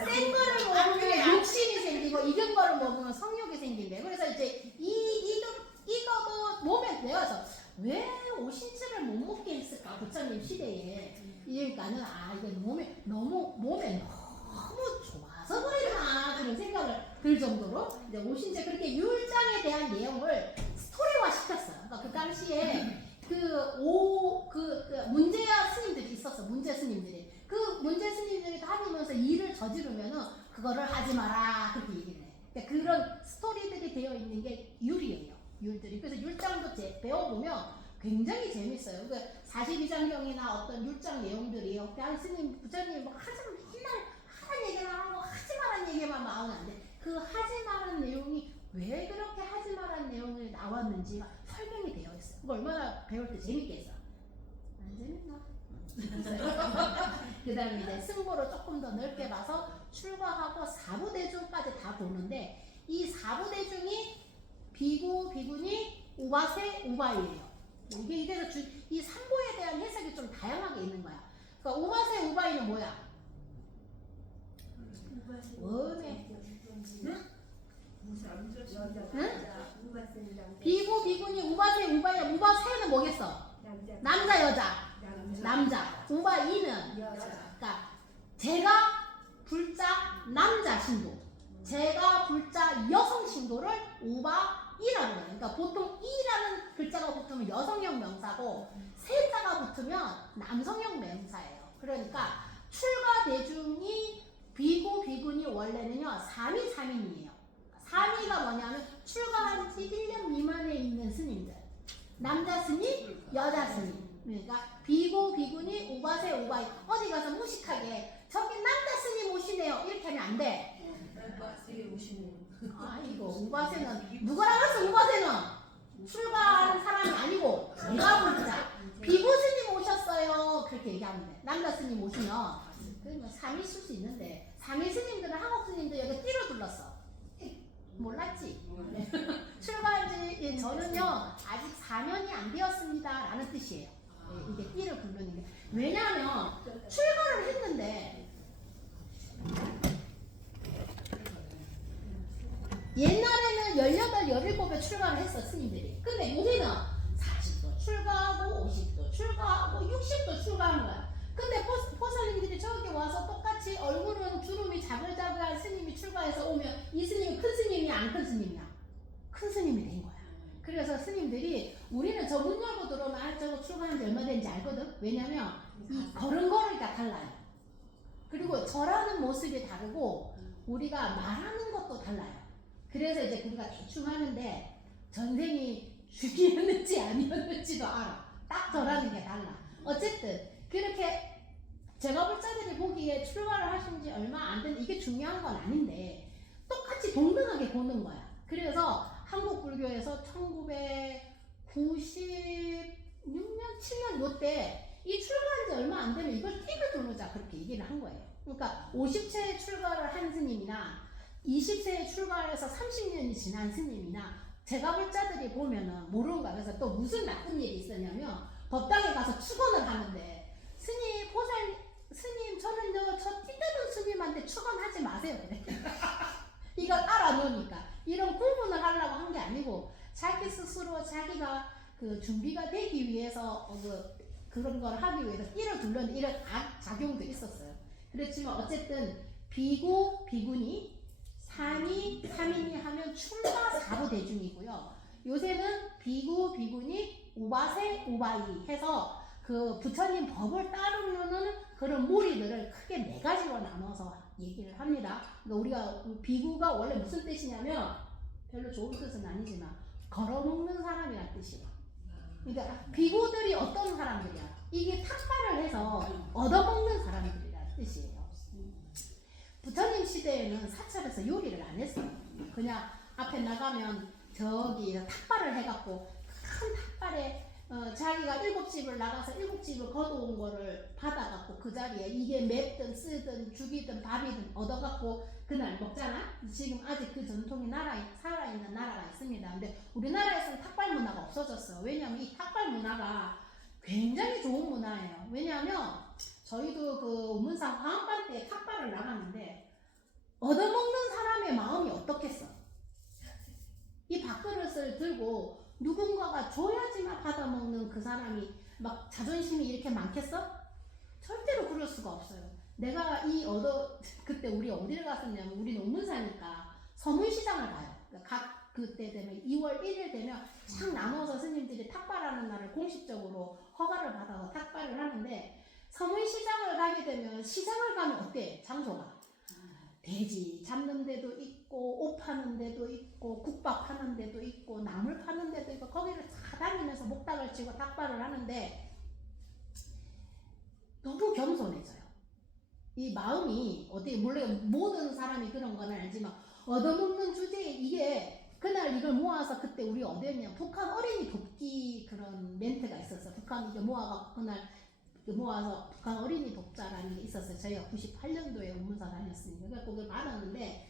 센 거를 먹으면 욕심이 생기고 익은 거를 먹으면 성욕이 생긴대. 그래서 이제 이거도 몸에 배워서 왜 오신채를 못 먹게 했을까 부처님 시대에. 이러니까는 이게 몸에 너무 좋아서 써버리나 그런 생각을 들 정도로 이제 오신제 그렇게 율장에 대한 내용을 스토리화 시켰어요. 그러니까 그 당시에 그 문제야 스님들이 있었어. 문제 스님들이. 그 문제 스님들이 다니면서 일을 저지르면은 그거를 하지 마라 그렇게 얘기를 해. 그러니까 그런 스토리들이 되어 있는 게 율이에요. 율들이. 그래서 율장도 배워보면 굉장히 재밌어요. 그 42장경이나 어떤 율장 내용들이 한 스님, 부처님 뭐 하지 맨날 하란 얘기만 하고 하지 말란 얘기만 나오면 안 돼. 그 하지 말란 내용이 왜 그렇게 하지 말란 내용이 나왔는지가 설명이 되어 있어요. 그거 얼마나 배울 때 재밌겠어. 안 재밌나? 그 다음에 이제 승보를 조금 더 넓게 봐서 출가하고 사부대중까지 다 보는데 이 사부대중이 비구, 비구니, 우바세, 우바이예요. 이게 이 삼보에 대한 해석이 좀 다양하게 있는 거야. 그러니까 우바세, 우바이는 뭐야? 원해. 응? 비구, 비구니, 우바세, 우바이. 우바세는 뭐겠어? 남자, 여자. 남자. 우바이는 그러니까 제가 불자 남자 신도, 제가 불자 여성 신도를 우바이라고 해요. 그러니까 보통 이라는 글자가 붙으면 여성형 명사고 세자가 붙으면 남성형 명사예요. 그러니까 출가 대중이 비구, 비구니 원래는요 3위, 3인이에요. 3위가 뭐냐면 출가한 지 1년 미만에 있는 스님들, 남자 스님, 여자 스님. 그러니까 비구, 비구니, 우바세, 우바이. 어디 가서 무식하게 저기 남자 스님 오시네요 이렇게 하면 안 돼. 아이고 우바세는 누구랑 했어? 우바세는 출가하는 사람이 아니고 내가 불자 비구 스님 오셨어요 그렇게 얘기하면 돼. 남자 스님 오시면 그러면 3위 쓸 수 있는데 3위 스님들은 한국 스님들 여기 띠로 둘렀어. 몰랐지? 출가한 지 저는요 아직 4년이 안 되었습니다 라는 뜻이에요. 이게 띠를 부르는 게. 왜냐하면 출가를 했는데 옛날에는 18, 17에 출가를 했어 스님들이. 근데 요새는 40도 출가하고 50도 출가하고 60도 출가하는 거야. 근데 포사님들이 저기 와서 똑같이 얼굴은 주름이 자글자글한 스님이 출가해서 오면 이 스님이 큰 스님이야 안 큰 스님이야? 큰 스님이 된 거야. 그래서 스님들이 우리는 저 문 열고 들어오면 저거 출가한 지 얼마 된지 알거든? 왜냐면 이 걸음걸이가 달라요. 그리고 절하는 모습이 다르고 우리가 말하는 것도 달라요. 그래서 이제 우리가 대충 하는데 전생이 죽이었는지 아니었는지도 알아. 딱 절하는 게 달라. 어쨌든 그렇게 제가 불자들이 보기에 출가를 하신 지 얼마 안 된 이게 중요한 건 아닌데 똑같이 동등하게 보는 거야. 그래서 한국 불교에서 1996년, 7년 요때 이 출가한 지 얼마 안 되면 이걸 띠를 두르자 그렇게 얘기를 한 거예요. 그러니까 50세에 출가를 한 스님이나 20세에 출가를 해서 30년이 지난 스님이나 제가 불자들이 보면은 모르는 거야. 그래서 또 무슨 나쁜 일이 있었냐면 법당에 가서 축원을 하는데 스님, 보살, 스님 저는 저 띠드는 스님한테 축원하지 마세요. 그래. 이걸 알아놓으니까 이런 구분을 하려고 한 게 아니고 자기 스스로 자기가 그 준비가 되기 위해서 그런 걸 하기 위해서 띠를 둘렀는데 이런 악작용도 있었어요. 그렇지만 어쨌든 비구, 비구니 3위, 3인이 하면 출가 사부 대중이고요. 요새는 비구, 비구니, 우바세, 우바이 해서 그 부처님 법을 따르는 그런 무리들을 크게 4가지로 나눠서 얘기를 합니다. 그러니까 우리가 비구가 원래 무슨 뜻이냐면 별로 좋은 뜻은 아니지만 걸어먹는 사람이란 뜻이에요. 그러니까 비구들이 어떤 사람들이야? 이게 탁발을 해서 얻어먹는 사람들이란 뜻이에요. 부처님 시대에는 사찰에서 요리를 안 했어요. 그냥 앞에 나가면 저기 탁발을 해갖고 큰 탁발에 자기가 7집을 나가서 7집을 거두온 거를 받아갖고 그 자리에 이게 맵든 쓰든 죽이든 밥이든 얻어갖고 그날 먹잖아. 지금 아직 그 전통이 살아있는 나라가 있습니다. 근데 우리나라에서는 탁발 문화가 없어졌어. 왜냐하면 이 탁발 문화가 굉장히 좋은 문화예요. 왜냐하면 저희도 그 우문산 화엄반 때 탁발을 나갔는데 얻어먹는 사람의 마음이 어떻겠어? 이 밥그릇을 들고 누군가가 줘야지만 받아먹는 그 사람이 막 자존심이 이렇게 많겠어? 절대로 그럴 수가 없어요. 내가 그때 우리 어디를 갔었냐면 우리 농문사니까 서문시장을 가요. 그러니까 그때 되면 2월 1일 되면 착 나눠서 스님들이 탁발하는 날을 공식적으로 허가를 받아서 탁발을 하는데 서문시장을 가게 되면 시장을 가면 어때? 장소가 돼지 잡는 데도 있고 옷 파는 데도 있고 국밥 파는 데도 있고 나물 파는 데도 있고 거기를 다 다니면서 목닥을 치고 탁발을 하는데 너무 겸손해져요. 이 마음이 어떻게 물론 모든 사람이 그런 건 알지만 얻어먹는 주제에 이게 그날 이걸 모아서 그때 우리 어디였냐 북한 어린이 돕기 그런 멘트가 있었어. 북한 이제 모아서 그날 모아서 북한 어린이 돕자라는 게 있었어요. 저희가 98년도에 운문사 다녔으니까 그래서 그걸 받았는데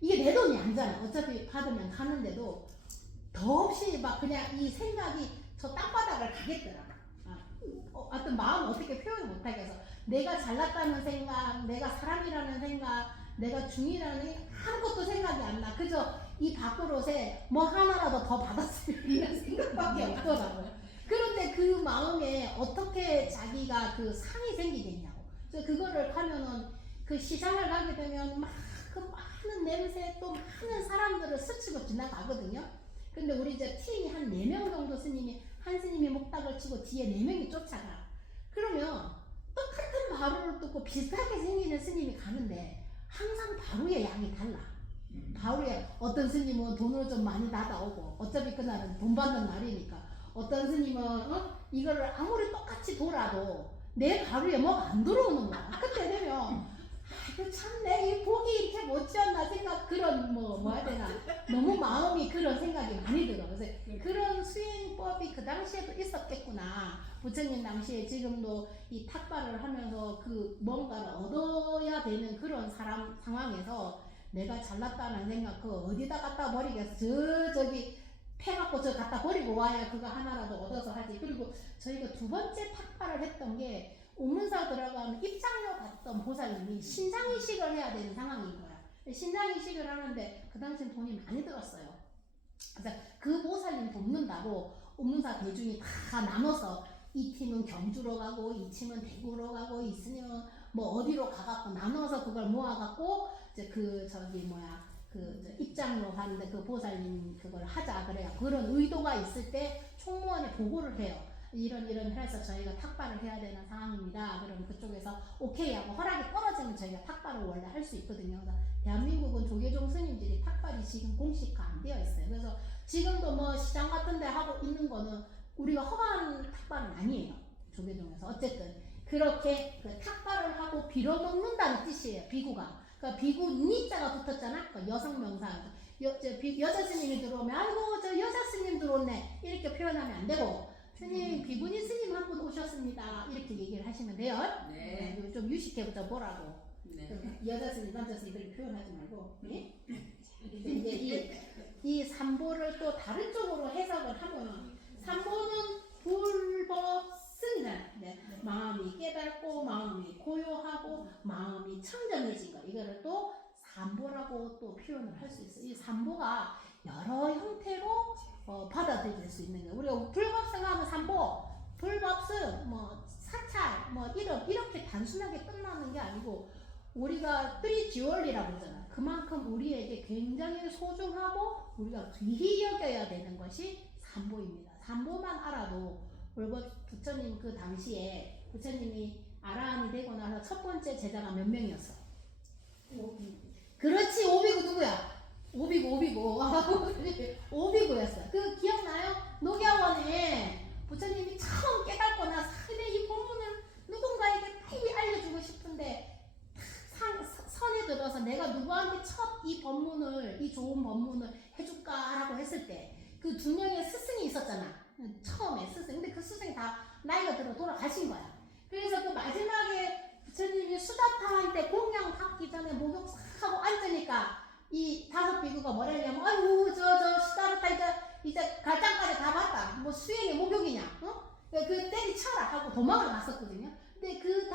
이게 내 돈이 아니잖아. 어차피 받으면 가는데도 더없이 막 그냥 이 생각이 저 땅바닥을 가겠더라. 어떤 마음 어떻게 표현 못하게 해서 내가 잘났다는 생각, 내가 사람이라는 생각, 내가 중이라는 아무것도 생각이 안 나. 그저 이 밥그릇에 뭐 하나라도 더 받았으면 이런 생각밖에 없더라고요. 그런데 그 마음에 어떻게 자기가 그 상이 생기겠냐고. 그래서 그거를 가면은 그 시장을 가게 되면 막 그 많은 냄새 또 많은 사람들을 스치고 지나가거든요. 근데 우리 이제 팀이 한 4명 정도 스님이 한 스님이 목닥을 치고 뒤에 4명이 쫓아가. 그러면 똑같은 바루를 뚫고 비슷하게 생기는 스님이 가는데 항상 바루의 양이 달라. 바루에 어떤 스님은 돈을 좀 많이 받아오고 어차피 그날은 돈 받는 날이니까 어떤 스님은 이거를 아무리 똑같이 돌아도 내 바루에 뭐가 안 들어오는 거야. 그때 되면 참 내 이 복이 이렇게 못지않나 생각 그런 뭐 해야 되나 너무 마음이 그런 생각이 많이 들어. 그래서 그런 수행법이 그 당시에도 있었겠구나. 부처님 당시에 지금도 이 탁발을 하면서 그 뭔가를 얻어야 되는 그런 상황에서 내가 잘났다는 생각 그거 어디다 갖다 버리겠어. 저기 패갖고 저 갖다 버리고 와야 그거 하나라도 얻어서 하지. 그리고 저희가 2번째 탁발을 했던 게 옥문사 들어가면 입장료 받던 보살님이 신장이식을 해야 되는 상황인 거야. 신장이식을 하는데 그 당시엔 돈이 많이 들었어요. 그래서 그 보살님 돕는다고 옥문사 대중이 다 나눠서 이 팀은 경주로 가고 이 팀은 대구로 가고 있으면 뭐 어디로 가갖고 나눠서 그걸 모아갖고 이제 그 입장료 하는데 그 보살님 그걸 하자 그래요. 그런 의도가 있을 때 총무원에 보고를 해요. 이런 해서 저희가 탁발을 해야 되는 상황입니다. 그러면 그쪽에서 오케이 하고 허락이 떨어지면 저희가 탁발을 원래 할 수 있거든요. 그래서 대한민국은 조계종 스님들이 탁발이 지금 공식화 안 되어 있어요. 그래서 지금도 뭐 시장 같은 데 하고 있는 거는 우리가 허가한 탁발은 아니에요. 조계종에서. 어쨌든 그렇게 그 탁발을 하고 빌어먹는다는 뜻이에요. 비구가. 그러니까 비구 니자가 붙었잖아. 그러니까 여성 명사. 여자 스님이 들어오면 아이고 저 여자 스님 들어오네 이렇게 표현하면 안 되고 스님 비구니 스님 한 분 오셨습니다 이렇게 얘기를 하시면 돼요. 네. 좀 유식해부터 보라고. 네. 여자 스님 남자 스님 그렇게 표현하지 말고. 네? 이제 이 삼보를 또 다른 쪽으로 해석을 하면 삼보는 불법 승자. 네. 마음이 깨닫고 마음이 고요하고 마음이 청정해진 거 이거를 또 삼보라고 또 표현을 할 수 있어요. 이 삼보가 여러 형태로 받아들일 수 있는 거예요. 우리가 불법승 하면 삼보, 불법승, 뭐 사찰, 뭐 이렇게 단순하게 끝나는 게 아니고 우리가 뜨리지월리라고 그러잖아. 그만큼 우리에게 굉장히 소중하고 우리가 귀히 여겨야 되는 것이 삼보입니다. 삼보만 알아도 불법 부처님 그 당시에 부처님이 아라한이 되고 나서 첫 번째 제자가 몇 명이었어? 그렇지, 오비구 누구야? 오비구 오비구였어. 그 기억나요? 녹야원에 부처님이 처음 깨닫고 나서 이 본문을 누군가에게 빨리 알려주고 싶은데 선에 들어서 내가 누구한테 첫 이 법문을 이 좋은 법문을 해줄까라고 했을 때 그 2명의 스승이 있었잖아. 처음에 스승. 근데 그 스승이 다 나이가 들어 돌아가신 거야. 그래서 그 마지막에 부처님이 수다타한테 공양 받기 전에 목욕 싹 하고 앉으니까 이 5 비구가 뭐라 했냐면 아이고 저 수다타 이제 갈장까지 다 봤다. 뭐 수행의 목욕이냐? 그 때리쳐라 하고 도망을 갔었거든요. 근데 그래도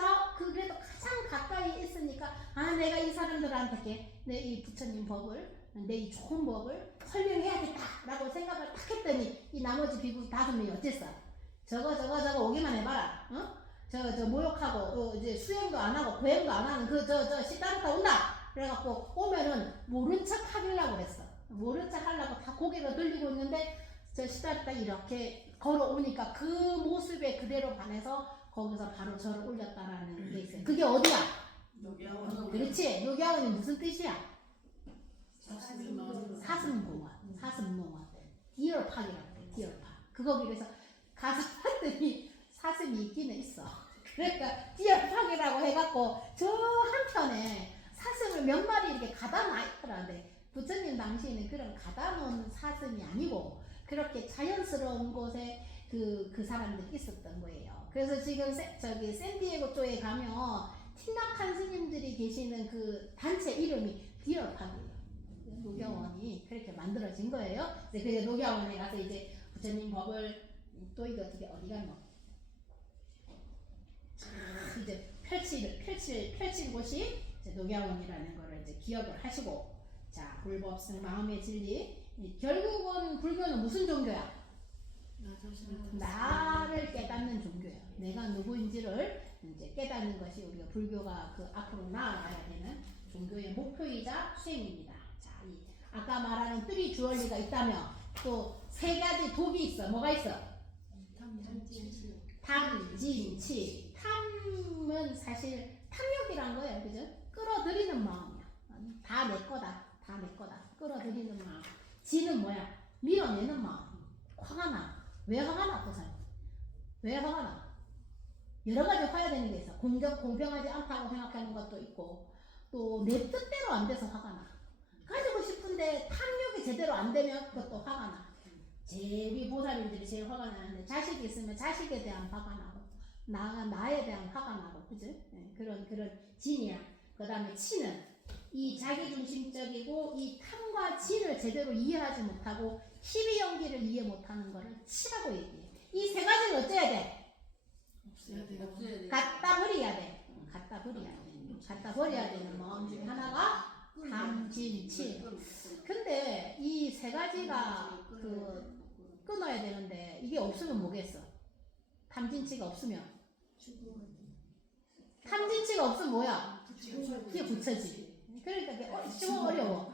가장 가까이 있으니까 내가 이 사람들한테 내 이 부처님 법을 내 이 좋은 법을 설명해야겠다라고 생각을 딱 했더니 이 나머지 비구 5명이 어땠어? 저거 오기만 해봐라. 저 모욕하고 이제 수행도 안 하고 고행도 안 하는 저 시다르타 온다. 그래갖고 오면은 모른 척 하려고 그랬어. 모른 척 하려고 다 고개가 들리고 있는데 저 시다르타 이렇게 걸어오니까 그 모습에 그대로 반해서 거기서 바로 절을 올렸다라는 게 있어요. 그게 어디야? 그렇지. 녹야원이 무슨 뜻이야? 사슴공원. 디얼팍이라고 돼. 디얼팍. 그거 그래서 가서 봤더니 사슴이 있기는 있어. 그러니까 디얼팍이라고 해갖고 저 한편에 사슴을 몇 마리 이렇게 가다 놔 있더라는데 부처님 당시에는 그런 가다 놓은 사슴이 아니고 그렇게 자연스러운 곳에 그 사람들이 있었던 거예요. 그래서 지금 저기 샌디에고 쪽에 가면 티낙한 스님들이 계시는 그 단체 이름이 디얼팍이에요. 녹야원이 그렇게 만들어진 거예요. 그래서 녹야원에 가서 이제 부처님 법을 또 이거 어떻게 어디 갔노? 이제 펼칠 곳이 이제 녹야원이라는 거를 이제 기억을 하시고, 자 불법성 마음의 진리. 결국은 불교는 무슨 종교야? 나를 깨닫는 종교예요. 내가 누구인지를 이제 깨닫는 것이 우리가 불교가 그 앞으로 나아가야 되는 종교의 목표이자 수행입니다. 자, 아까 말하는 뜰이 주얼리가 있다면 또 세 가지 독이 있어. 뭐가 있어? 탐진치. 탐은 사실 탐욕이란 거예요. 그죠? 끌어들이는 마음이야. 다 내 거다. 다 내 거다. 끌어들이는 마음. 지는 뭐야? 밀어내는 마음. 화가 나. 왜 화가 나? 보세요. 왜 화가 나? 여러 가지 화야 되는 게 있어. 공평하지 않다고 생각하는 것도 있고, 또 내 뜻대로 안 돼서 화가 나. 가지고 싶은데 탐욕이 제대로 안 되면 그것도 화가 나. 우리 보살님들이 제일 화가 나는데, 자식이 있으면 자식에 대한 화가 나고, 나에 대한 화가 나고, 그지? 네, 그런 진이야. 그 다음에 치는, 이 자기중심적이고, 이 탐과 진을 제대로 이해하지 못하고, 12연기를 이해 못하는 거를 치라고 얘기해. 이 세 가지를 어째야 돼? 갖다 버려야 돼. 갖다 버려야 돼. 갖다 버려야 되는 마음 중에 하나가 탐진치. 근데 이 세 가지가 끊어야 되는데 이게 없으면 뭐겠어? 탐진치가 없으면. 탐진치가 없으면 뭐야? 그게 부처지. 그러니까 이게 좀 어려워.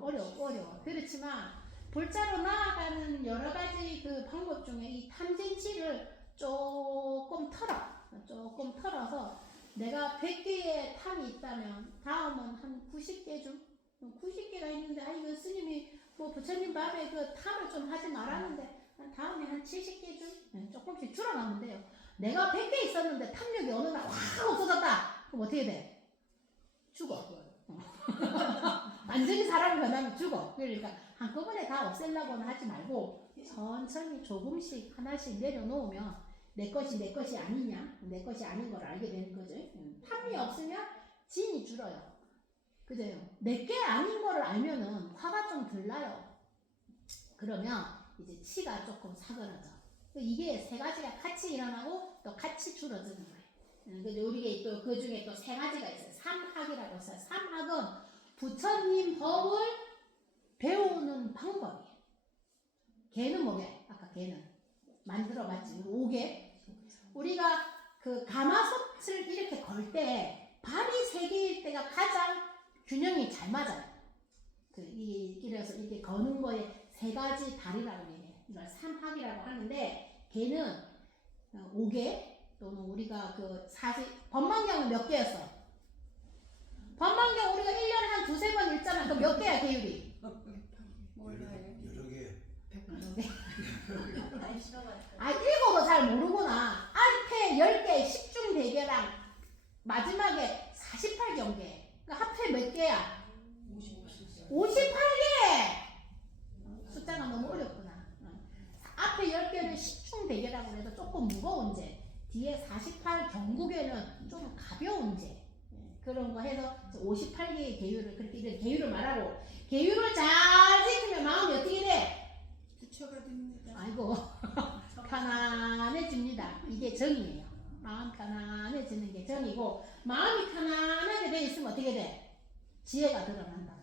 어려워. 그렇지만 불자로 나아가는 여러 가지 그 방법 중에 이 탐진치를 조금 털어서 내가 100개의 탐이 있다면 다음은 한 90개 중 90개가 있는데 이거 스님이 뭐 부처님 밤에 그 탐을 좀 하지 말았는데 다음에 한 70개 중 조금씩 줄어가면 돼요. 내가 100개 있었는데 탐욕이 어느 날 확 없어졌다. 그럼 어떻게 돼? 죽어. 완전히 사람이 변하면 죽어. 그러니까 한꺼번에 다 없애려고는 하지 말고 천천히 조금씩 하나씩 내려놓으면 내 것이 아니냐, 내 것이 아닌 걸 알게 되는 거죠. 탐이 없으면 진이 줄어요. 그죠? 내 게 아닌 거를 알면은 화가 좀 덜 나요. 그러면 이제 치가 조금 사그라져. 이게 세 가지가 같이 일어나고 또 같이 줄어드는 거예요. 그래서 우리가 또 그 중에 또 세 가지가 있어요. 삼학이라고 했어요. 삼학은 부처님 법을 배우는 방법이에요. 개는 뭐게? 아까 개는 만들어봤지. 5개. 우리가 그 가마솥을 이렇게 걸 때 발이 3개일 때가 가장 균형이 잘 맞아요. 그래서 이게 거는 거에 3가지 다리라고 얘기해요. 이걸 삼학이라고 하는데 개는 5개 또는 우리가 법망경은 몇 개였어? 법망경 우리가 1년에 한 2-3번 읽잖아. 그럼 몇 개야 계율이? 여러 개. 읽어도 잘 모르구나. 앞에 10개, 10중 대개랑 마지막에 48경계. 그러니까 합해 몇 개야? 58개! 숫자가 너무 어렵구나. 앞에 10개는 10중 대개라고 해서 조금 무거운 제, 뒤에 48경국에는 좀 가벼운 제, 그런 거 해서 58개의 계율을 그렇게 이런 계율을 말하고, 계율을 잘 지키면 마음이 어떻게 돼? 부처가 됩니다. 아이고 편안해집니다. 이게 정이에요. 마음 편안해지는 게 정이고, 마음이 편안하게 돼 있으면 어떻게 돼? 지혜가 드러난다.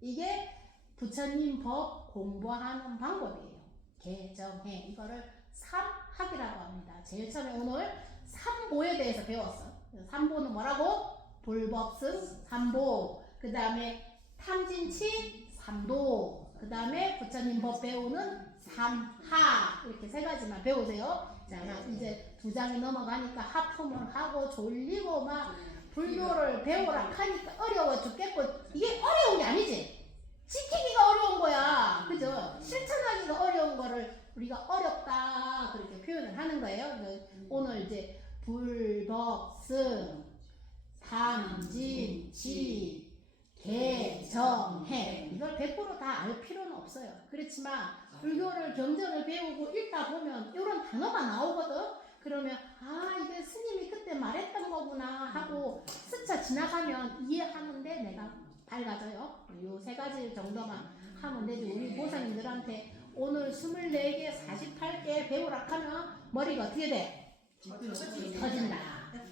이게 부처님 법 공부하는 방법이에요. 개정해. 이거를 삼학이라고 합니다. 제일 처음에 오늘 삼보에 대해서 배웠어. 삼보는 뭐라고? 불법승 삼보. 그 다음에 탐진치 삼도. 그 다음에 부처님 법 배우는 삼하. 이렇게 세 가지만 배우세요. 자, 이제 2장이 넘어가니까 하품을 하고 졸리고 막 불교를 배우라 하니까 어려워 죽겠고, 이게 어려운 게 아니지. 지키기가 어려운 거야. 그죠? 실천하기가 어려운 거를 우리가 어렵다 그렇게 표현을 하는 거예요. 오늘 이제 불법승, 탐진치, 개정해, 이걸 100% 다 알 필요는 없어요. 그렇지만 불교를 경전을 배우고 읽다 보면 이런 단어가 나오거든. 그러면 아, 이게 스님이 그때 말했던 거구나 하고 스쳐 지나가면 이해하는데 내가 밝아져요. 요 3가지 정도만 하면 되지. 우리 보살님들한테 오늘 24개, 48개 배우라 하면 머리가 어떻게 돼? 터진다.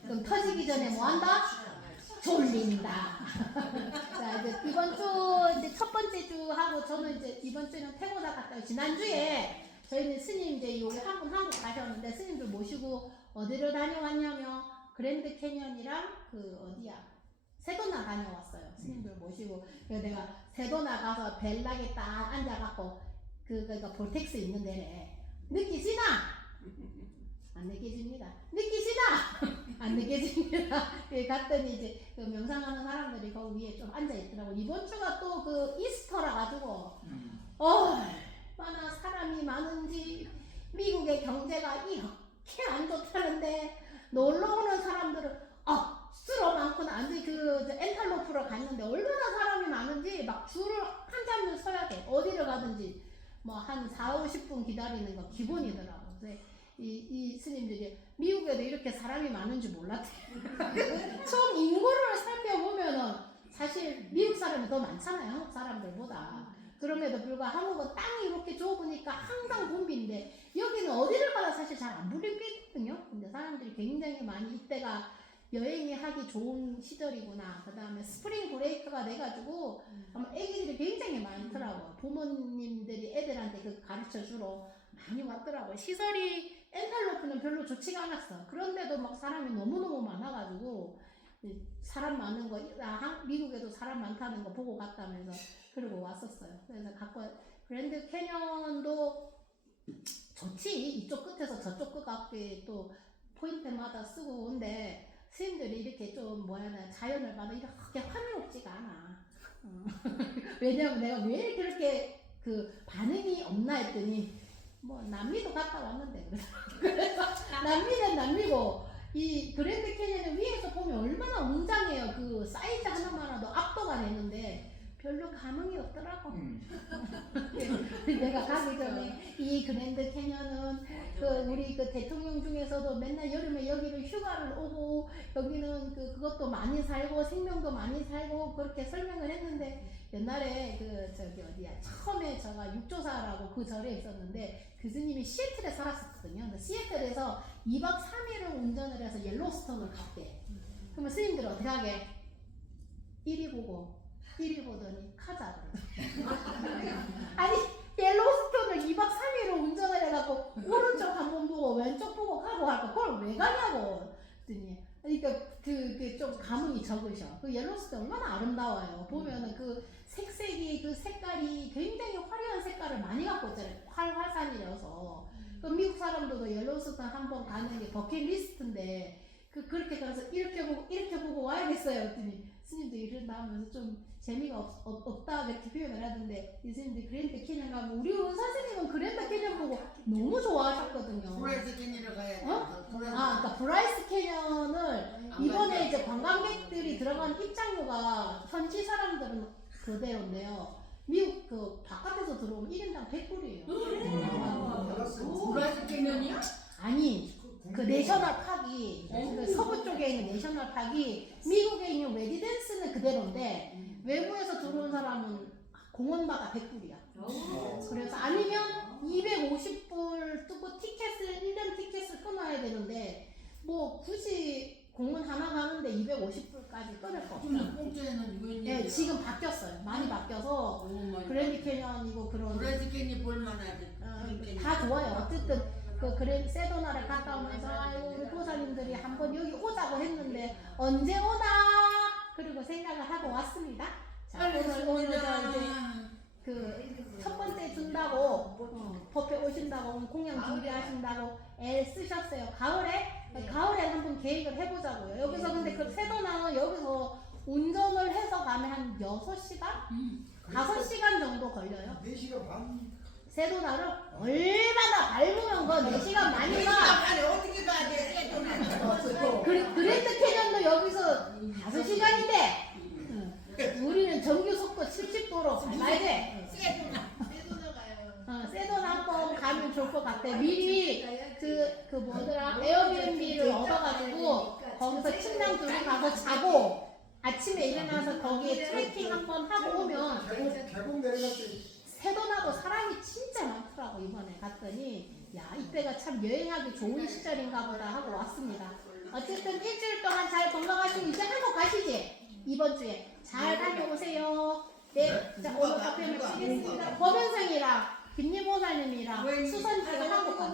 그럼 터지기 전에 뭐 한다? 졸린다. 자, 이제 이번 주 이제 첫 번째 주 하고 저는 이제 이번 주는 태고사 갔다 요. 지난주에 저희는 스님 이제 여기 한국 가셨는데 스님들 모시고 어디로 다녀왔냐면 그랜드 캐년이랑 그 어디야? 세도나 다녀왔어요. 스님들 모시고. 그래서 내가 세도나 가서 벨락에 딱 앉아갖고 그러니까 볼텍스 있는 데래. 느끼시나? 안 느껴집니다. 느끼시나? 안 느껴집니다. 갔더니 이제 그 명상하는 사람들이 거기 위에 좀 앉아있더라고. 이번 주가 또 그 이스터라 가지고 얼마나 사람이 많은지, 미국의 경제가 이렇게 안 좋다는데 놀러 오는 사람들은 수로 많구나. 완전 그 엔탈로프로 갔는데 얼마나 사람이 많은지 막 줄을 한참을 서야 돼. 어디를 가든지 뭐 한 40-50분 기다리는 거 기본이더라고. 그래서 이 스님들이 미국에도 이렇게 사람이 많은 줄 몰랐대. 총 인구를 살펴보면은 사실 미국 사람이 더 많잖아요. 한국 사람들보다. 그럼에도 불구하고 한국은 땅이 이렇게 좁으니까 항상 붐비인데 여기는 어디를 가나 사실 잘 안 붐비거든요. 근데 사람들이 굉장히 많이 이때가 여행이 하기 좋은 시절이구나. 그 다음에 스프링 브레이크가 돼가지고 아마 애기들이 굉장히 많더라고. 부모님들이 애들한테 그 가르쳐 주러 많이 왔더라고요. 시설이 엔탈로프는 별로 좋지가 않았어. 그런데도 막 사람이 너무너무 많아가지고 사람 많은 거, 미국에도 사람 많다는 거 보고 갔다면서 그러고 왔었어요. 그래서 그랜드 캐년도 좋지. 이쪽 끝에서 저쪽 끝까지 또 포인트마다 쓰고 온데 스님들이 이렇게 좀 자연을 봐도 이렇게 화려롭지가 않아. 왜냐면 내가 왜 그렇게 그 반응이 없나 했더니 뭐 남미도 갔다 왔는데 그래서 남미는 남미고 이 그랜드 캐니언을 위에서 보면 얼마나 웅장해요. 그 사이즈 하나만으로도 압도가 되는데 별로 감흥이 없더라고. 내가 가기 전에 이 그랜드 캐니언은 그 우리 그 대통령 중에서도 맨날 여름에 여기를 휴가를 오고 여기는 그것도 많이 살고 생명도 많이 살고 그렇게 설명을 했는데 옛날에 그 저기 어디야 처음에 제가 육조사라고 그 절에 있었는데 교수님이 시애틀에 살았었거든요. 근데 시애틀에서 2박 3일을 운전을 해서 옐로스톤을 갔대. 그러면 스님들 어떻게 하게? 1위 보고 1위 보더니 가자 그러더라고요. 아니 옐로스톤을 2박 3일을 운전을 해갖고 오른쪽 한 번 보고 왼쪽 보고 가고 할까 그걸 왜 가냐고 그랬더니 그러니까 그게 좀 감흥이 적으셔. 그 옐로스톤 얼마나 아름다워요. 보면은 그 색색이 그 색깔이 굉장히 화려한 색깔을 많이 갖고 있잖아요. 활화산이라서. 그 미국 사람들도 옐로스톤 한번 가는 게 버킷리스트인데 그렇게 가서 이렇게 보고 와야겠어요. 그랬더니 스님도 이런다 하면서 좀 재미가 없다 그렇게 표현을 하던데 이 스님들이 그랜드 캐니언 가면 우리 은 선생님은 그랜드 캐니언 보고 너무 좋아하셨거든요. 브라이스 캐니언을 가야 돼. 그러니까 브라이스 캐니언을 이번에 이제 관광객들이 들어간 입장료가 현지 사람들은 그대로인데요. 미국 그 바깥에서 들어오면 1인당 100불이에요. 브라이스 캐년이야? 아니 그 내셔널 파기 그 서부 쪽에 있는 내셔널 파기 미국에 있는 레지던스는 그대로인데 외부에서 들어온 사람은 공원마다 100불이야. 그래서 아니면 250불 뜨고 1년 티켓을 끊어야 되는데 뭐 굳이 공원 하나 가는데 250불까지 끊을 거 없어. 공짜에는 왜? 네, 지금 바뀌었어요. 많이 바뀌어서 그랜드 캐니언이고 그런 브라이스 캐니언 볼만하지. 다 좋아요. 어쨌든 그래 세도나를 갔다 오면서 아이고 우리 보살님들이 한번 여기 오자고 했는데 언제 오나 그리고 생각을 하고 왔습니다. 자 오늘 이제 그 첫 번째 준다고 법회 오신다고 공양 준비하신다고 애 쓰셨어요. 가을에 한번 계획을 해보자고요. 여기서 근데 그 세도나 여기서 운전을 해서 가면 한 6시간? 5시간 정도 걸려요. 4시간 반. 세도나를 얼마나 밟으면 그 4시간 만이나 아니 어떻게 가야 돼? 그랜드 캐년도 여기서 5시간인데 우리는 정규 속도 70도로 밟아야 돼. 세도나 한번 가면 좋을 것 같아. 미리 그 뭐더라 에어비앤비를 얻어가지고 거기서 침낭 둘이 가서 자고 아침에 일어나서 거기에 트레킹 한번 하고 오면 계곡 내려갔더니 세도나도 사람이 진짜 많더라고. 이번에 갔더니 야 이때가 참 여행하기 좋은 시절인가 보다 하고 왔습니다. 어쨌든 일주일 동안 잘 건강하시고 이제 한국 가시지? 이번 주에 잘 다녀오세요. 네, 자 오늘 답변 마치겠습니다. 법연성이랑 김리보사님이랑 수선씨가 한국 가요.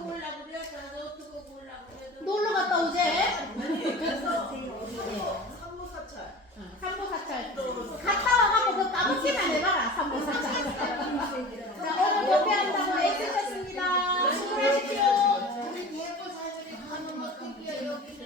놀러 갔다 오제? 삼보사찰. 삼보사찰 갔다 와갖고 그 까먹기만 해봐라. 삼보사찰. 자 오늘 법회한다고 애쓰셨습니다. 수고하십시오. 우리 예보 사들이 가는 것 같은데 여기는